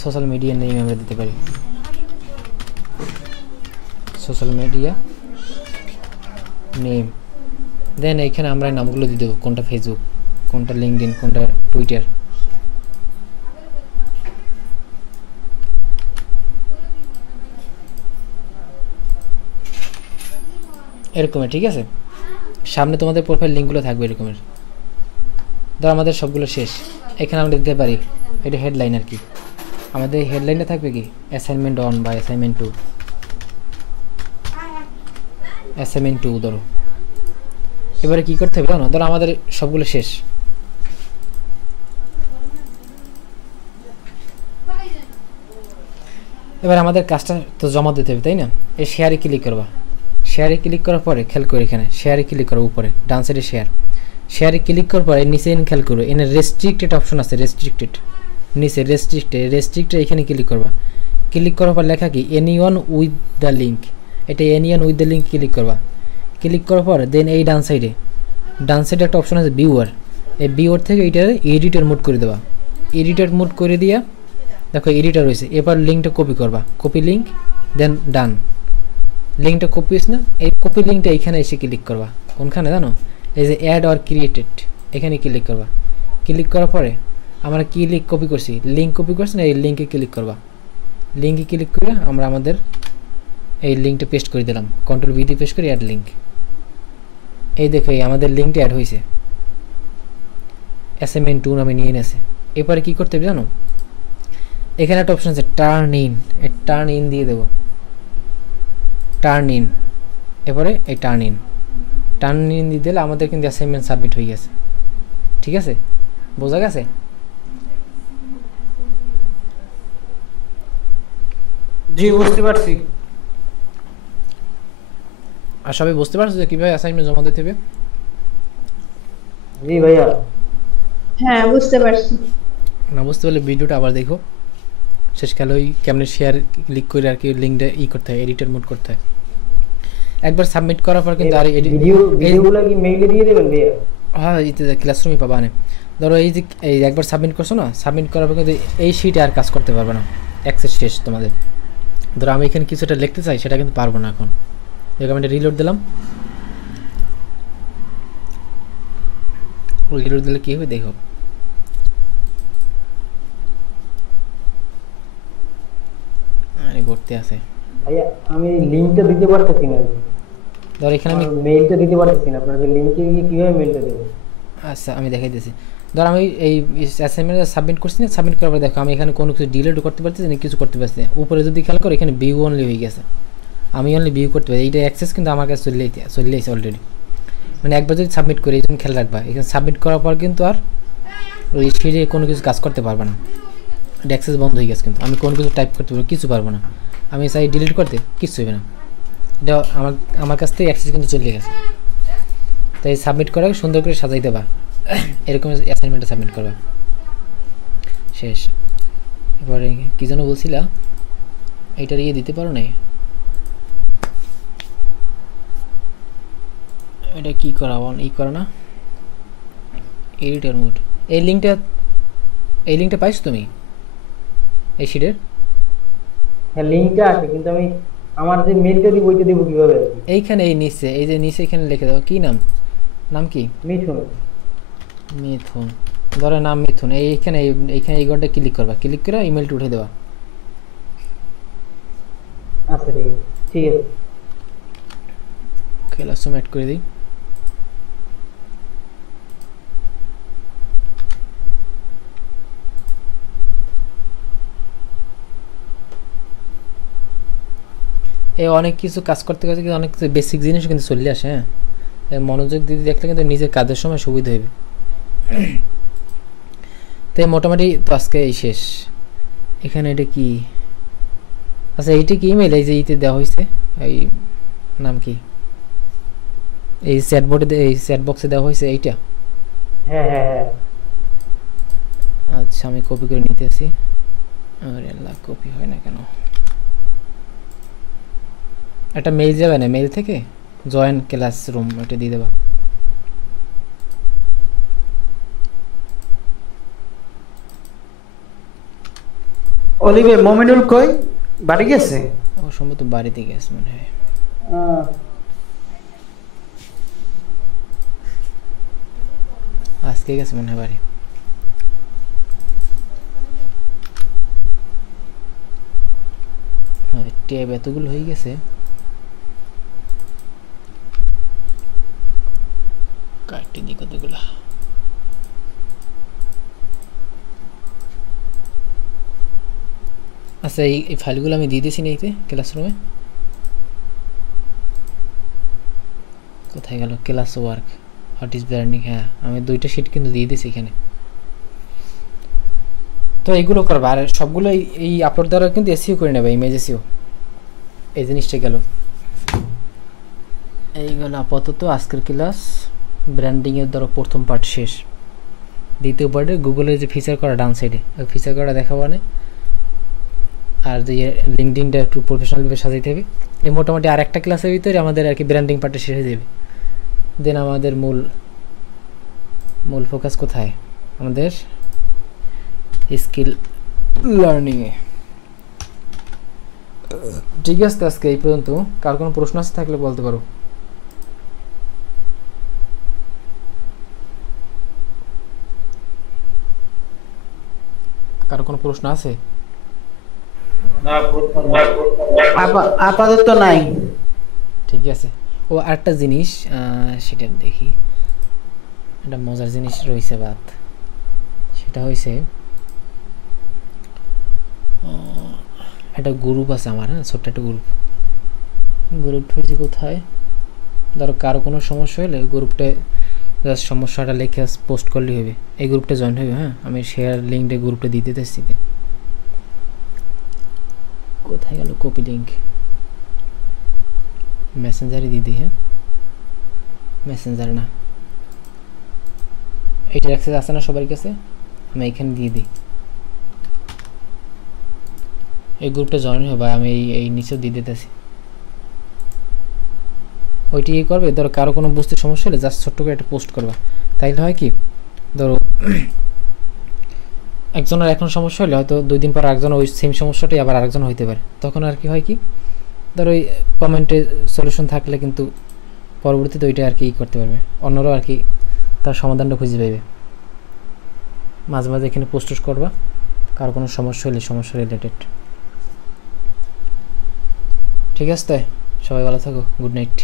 সোশ্যাল মিডিয়া নেম আমরা দিতে পারি, সোশ্যাল মিডিয়া নেম। দেন এইখানে আমরা নামগুলো দিয়ে দেবো, কোনটা ফেসবুক, কোনটা লিঙ্কডইন, কোনটা টুইটার। এরকমের, ঠিক আছে। সামনে তোমাদের প্রোফাইল লিঙ্কগুলো থাকবে এরকমের। ধর আমাদের সবগুলো শেষ, এখানে আমরা দিতে পারি এটা হেডলাইন আর কি। আমাদের হেডলাইনটা থাকবে কি অ্যাসাইনমেন্ট 1 বা অ্যাসাইনমেন্ট 2, অ্যাসাইনমেন্ট 2 ধরো। এবারে কি করতে হবে জানো, ধরো আমাদের সবগুলো শেষ। এবার আমাদের কাজটা তো জমা দিতে হবে, তাই না। এই শেয়ারে ক্লিক করবা, শেয়ারে ক্লিক করার পরে খেয়াল করে এখানে শেয়ারে ক্লিক করো, উপরে ডান সাইডে শেয়ারে ক্লিক করার পরে নিচে খেয়াল করো এখানে রেস্ট্রিক্টেড অপশন আছে, রেস্ট্রিক্টেড নিচে রেস্ট্রিক্টেড এখানে ক্লিক করবা। ক্লিক করার পর লেখা কি এনিওয়ান উইথ দ্য লিঙ্ক, এটা anyone with the link click করবা। ক্লিক করার পর দেন এই ডান সাইডে একটা অপশন আছে ভিউয়ার, এই ভিউয়ার থেকে এইটা এডিটর মোড করে দেবা। এডিটর মোড করে দিয়া দেখো এডিটর রয়েছে। এবার লিঙ্কটা কপি করবা, কপি লিঙ্ক, দেন ডান। লিঙ্কটা কপি হয়েছে না, এই কপি লিঙ্কটা এইখানে এসে ক্লিক করবা। কোনখানে জানো, এই যে অ্যাড অর ক্রিয়েটেড, এখানে ক্লিক করবা। ক্লিক করার পরে আমরা কি লিঙ্ক কপি করছি, লিঙ্ক কপি করছি না, এই লিঙ্কে ক্লিক করবা। লিঙ্কে ক্লিক করে আমরা আমাদের এই লিঙ্কটা পেস্ট করে দিলাম, কন্ট্রোল ভি দিয়ে পেস্ট করে অ্যাড লিঙ্ক। এই দেখো এই আমাদের লিঙ্কটা অ্যাড হয়েছে, অ্যাসাইনমেন্ট 2 নামে নিয়ে নেছে। এরপরে কী করতে হবে জানো, এখানে একটা অপশন আছে টার্ন ইন, এই টার্ন ইন দিয়ে দেবো, টার্ন ইন। এরপরে এই টার্ন ইন দিয়ে দিলে আমাদের কিন্তু অ্যাসাইনমেন্ট সাবমিট হয়ে গেছে, ঠিক আছে, বোঝা গেছে। জি বুঝতে পারছি। আর সবাই বুঝতে পারছো যে কিভাবে অ্যাসাইনমেন্ট জমা দিতে হবে? জি ভাইয়া। হ্যাঁ বুঝতে পারছি। না বুঝতে পারলে ভিডিওটা আবার দেখো, শেষকালে ওই কেমনে শেয়ার ক্লিক করে আর কি লিঙ্কটা করতে হয়, এডিটর মোড করতে হয়। একবার সাবমিট করার পর কিন্তু আর ভিডিওগুলো কি মেইলে দিয়ে দেবেন ভাইয়া? হ্যাঁ এইতে ক্লাসরুমই পাবা না। ধরো এই যে এই একবার সাবমিট করছো না, সাবমিট করার পর কিন্তু এই শিটে আর কাজ করতে পারবে না, অ্যাক্সেস শেষ তোমাদের। ধরো আমি এখানে কিছুটা লিখতে চাই, সেটা কিন্তু পারবো না এখন। দেখো আমি রিলোড দিলাম, রিলোড দিলে কী হবে দেখো। আরে ঘুরতে আছে ভাইয়া আমি লিংকটা দিতে পারতেছি না। ধর এখানে আমি মেইলটা দিতে পারতেছি না, আপনাদের লিংকে গিয়ে কিভাবে মেইলটা দেব? আচ্ছা আমি দেখাই দিয়েছি। ধর আমি এই অ্যাসাইনমেন্ট সাবমিট করছি না, সাবমিট করার পর দেখো আমি এখানে কোনো কিছু ডিলিট করতে পারতেছি না, কিছু করতে পারছি না। উপরে যদি খেয়াল করো এখানে ভিউ অনলি হয়ে গেছে, আমি অনলি ভিউ করতে পারি। এইটা অ্যাক্সেস কিন্তু আমার কাছে চলে এসেছে অলরেডি। মানে একবার যদি সাবমিট করি, এই জন্য খেয়াল রাখবা, এখানে সাবমিট করার পর কিন্তু আর ওই সিটে কোনো কিছু কাজ করতে পারবে না, এটা অ্যাক্সেস বন্ধ হয়ে গেছে। কিন্তু আমি কোনো কিছু টাইপ করতে পারবো, কিছু পারবো না। আমি চাই ডিলিট করতে, কিছু হবে না। এটা আমার কাছ থেকে অ্যাক্সেস কিন্তু চলে গেছে। তাই সাবমিট করা সুন্দর করে সাজাই দেবা, এরকম অ্যাসাইনমেন্টটা সাবমিট করবা। শেষ। এবারে কী যেন বলছিলা, এইটার ইয়ে দিতে পারো না, এটা কী করা করে না, এডিটর মোড। এই লিঙ্কটা পাইছো তুমি এই শিটের? হ্যাঁ লিংকটা আছে, কিন্তু আমি আমার যে মেইলটা দিব ওইটা দিব কিভাবে? এইখানে এই নিচে, এই যে নিচে এখানে লিখে দাও, কি নাম কি? মিঠুন। মিথুন, ধরো নাম মিথুন। এইখানে এই ঘরটা ক্লিক করবা, ক্লিক করে ইমেলটা উঠে দেওয়া। আচ্ছা ঠিক আছে। ক্লাসরুম অ্যাড করে দিই। এই অনেক কিছু কাজ করতে করতে কিন্তু অনেক বেসিক জিনিস কিন্তু চলে আসে। হ্যাঁ মনোযোগ দিয়ে দেখলে কিন্তু নিজের কাজের সময় সুবিধা হবে। তাই মোটামুটি তো আজকে এই শেষ। এখানে এটা কি? আচ্ছা এইটা কি ইমেল? এই যে ইতে দেওয়া হয়েছে, এই নাম কি, এই চ্যাট বোর্ডে, এই চ্যাট বক্সে দেওয়া হয়েছে এইটা। হ্যাঁ। আচ্ছা আমি কপি করে নিতেছি। আরে আল্লাহ, কপি হয় না কেন? একটা মেইল যাবে না, মেইল থেকে জয়েন ক্লাসরুম এটা দিয়ে দেবা। অলিভে মোমিনুল কই? বাড়ি গেছে? ও সম্ভবত বাড়িতে গেছে মনে হয়। আজকে গেছে মনে হয় বাড়ি। ট্যাব এতগুলো হয়ে গেছে, কাটতে দিই কতগুলো। আচ্ছা এই ফাইলগুলো আমি দিয়ে দিয়েছি না এইতে ক্লাসরুমে। কোথায় গেল class work, what is branding? হ্যাঁ আমি 2টা শিট কিন্তু দিয়ে দিয়েছি এখানে। তো এইগুলো করবা, আর সবগুলো এই আপলোড দ্বারা কিন্তু এসিও করে নেবে, ইমেজ এসিও। এই জিনিসটা গেল, এইগুলো আপাতত আজকের ক্লাস। ব্র্যান্ডিংয়ের ধরো প্রথম পার্ট শেষ। দ্বিতীয় পার্টে গুগলের যে ফিচার করা ডান সাইডে, ওই ফিচার করা দেখাবো না। আর যে লিঙ্কডইনটা একটু প্রফেশনালভাবে সাজাইতে হবে। এই মোটামুটি আর একটা ক্লাসের ভিতরে আমাদের আর কি ব্র্যান্ডিং পার্টটা শেষ হয়ে যাবে। দেন আমাদের মূল ফোকাস কোথায়? আমাদের স্কিল লার্নিংয়ে। ঠিক আছে আজকে এই পর্যন্ত। কার কোনো প্রশ্ন আছে থাকলে বলতে পারো। কারো কোনো প্রশ্ন আছে? আপাতত নাই। ঠিক আছে। ও আরেকটা জিনিস, সেটা দেখি, একটা মজার জিনিস রয়েছে বাদ। সেটা হয়েছে একটা গ্রুপ আছে আমার, হ্যাঁ ছোট্ট একটা গ্রুপ হয়েছে কোথায়? ধরো কারো কোনো সমস্যা হলে গ্রুপটা জাস্ট সমস্যাটা লিখে পোস্ট করলেই হবে, এই গ্রুপটা জয়েন হবে। হ্যাঁ আমি শেয়ার লিঙ্কটা গ্রুপটা দিতে দিচ্ছি। কোথায় গেল কপি লিঙ্ক? মেসেঞ্জারে দিয়ে দিই। হ্যাঁ, মেসেঞ্জার না, এইটার অ্যাক্সেস আছে না সবার কাছে, আমি এখানে দিয়ে দিই। এই গ্রুপটা জয়েন হবে, আমি এই নিচেও দিয়ে দিতেছি। ওইটি কি করবে, ধরো কারো কোনো বুঝতে সমস্যা হলে জাস্ট ছোট্ট করে একটা পোস্ট করবা, তাইলে হয় কি, ধরো একজনের এখন সমস্যা হলে হয়তো 2 দিন পর একজন ওই সেম সমস্যাটাই আবার আরেকজন হইতে পারে, তখন আর কি হয় কি, ধরো ওই কমেন্টে সলিউশন থাকলে কিন্তু পরবর্তীতে ওইটা আর কি করতে পারবে, অন্যরাও আর কি তার সমাধানটা খুঁজে পাবে। মাঝে মাঝে এখানে পোস্ট করবা কারো কোনো সমস্যা হলে, সমস্যা রিলেটেড। ঠিক আছে, তাই সবাই ভালো থাকো, গুড নাইট।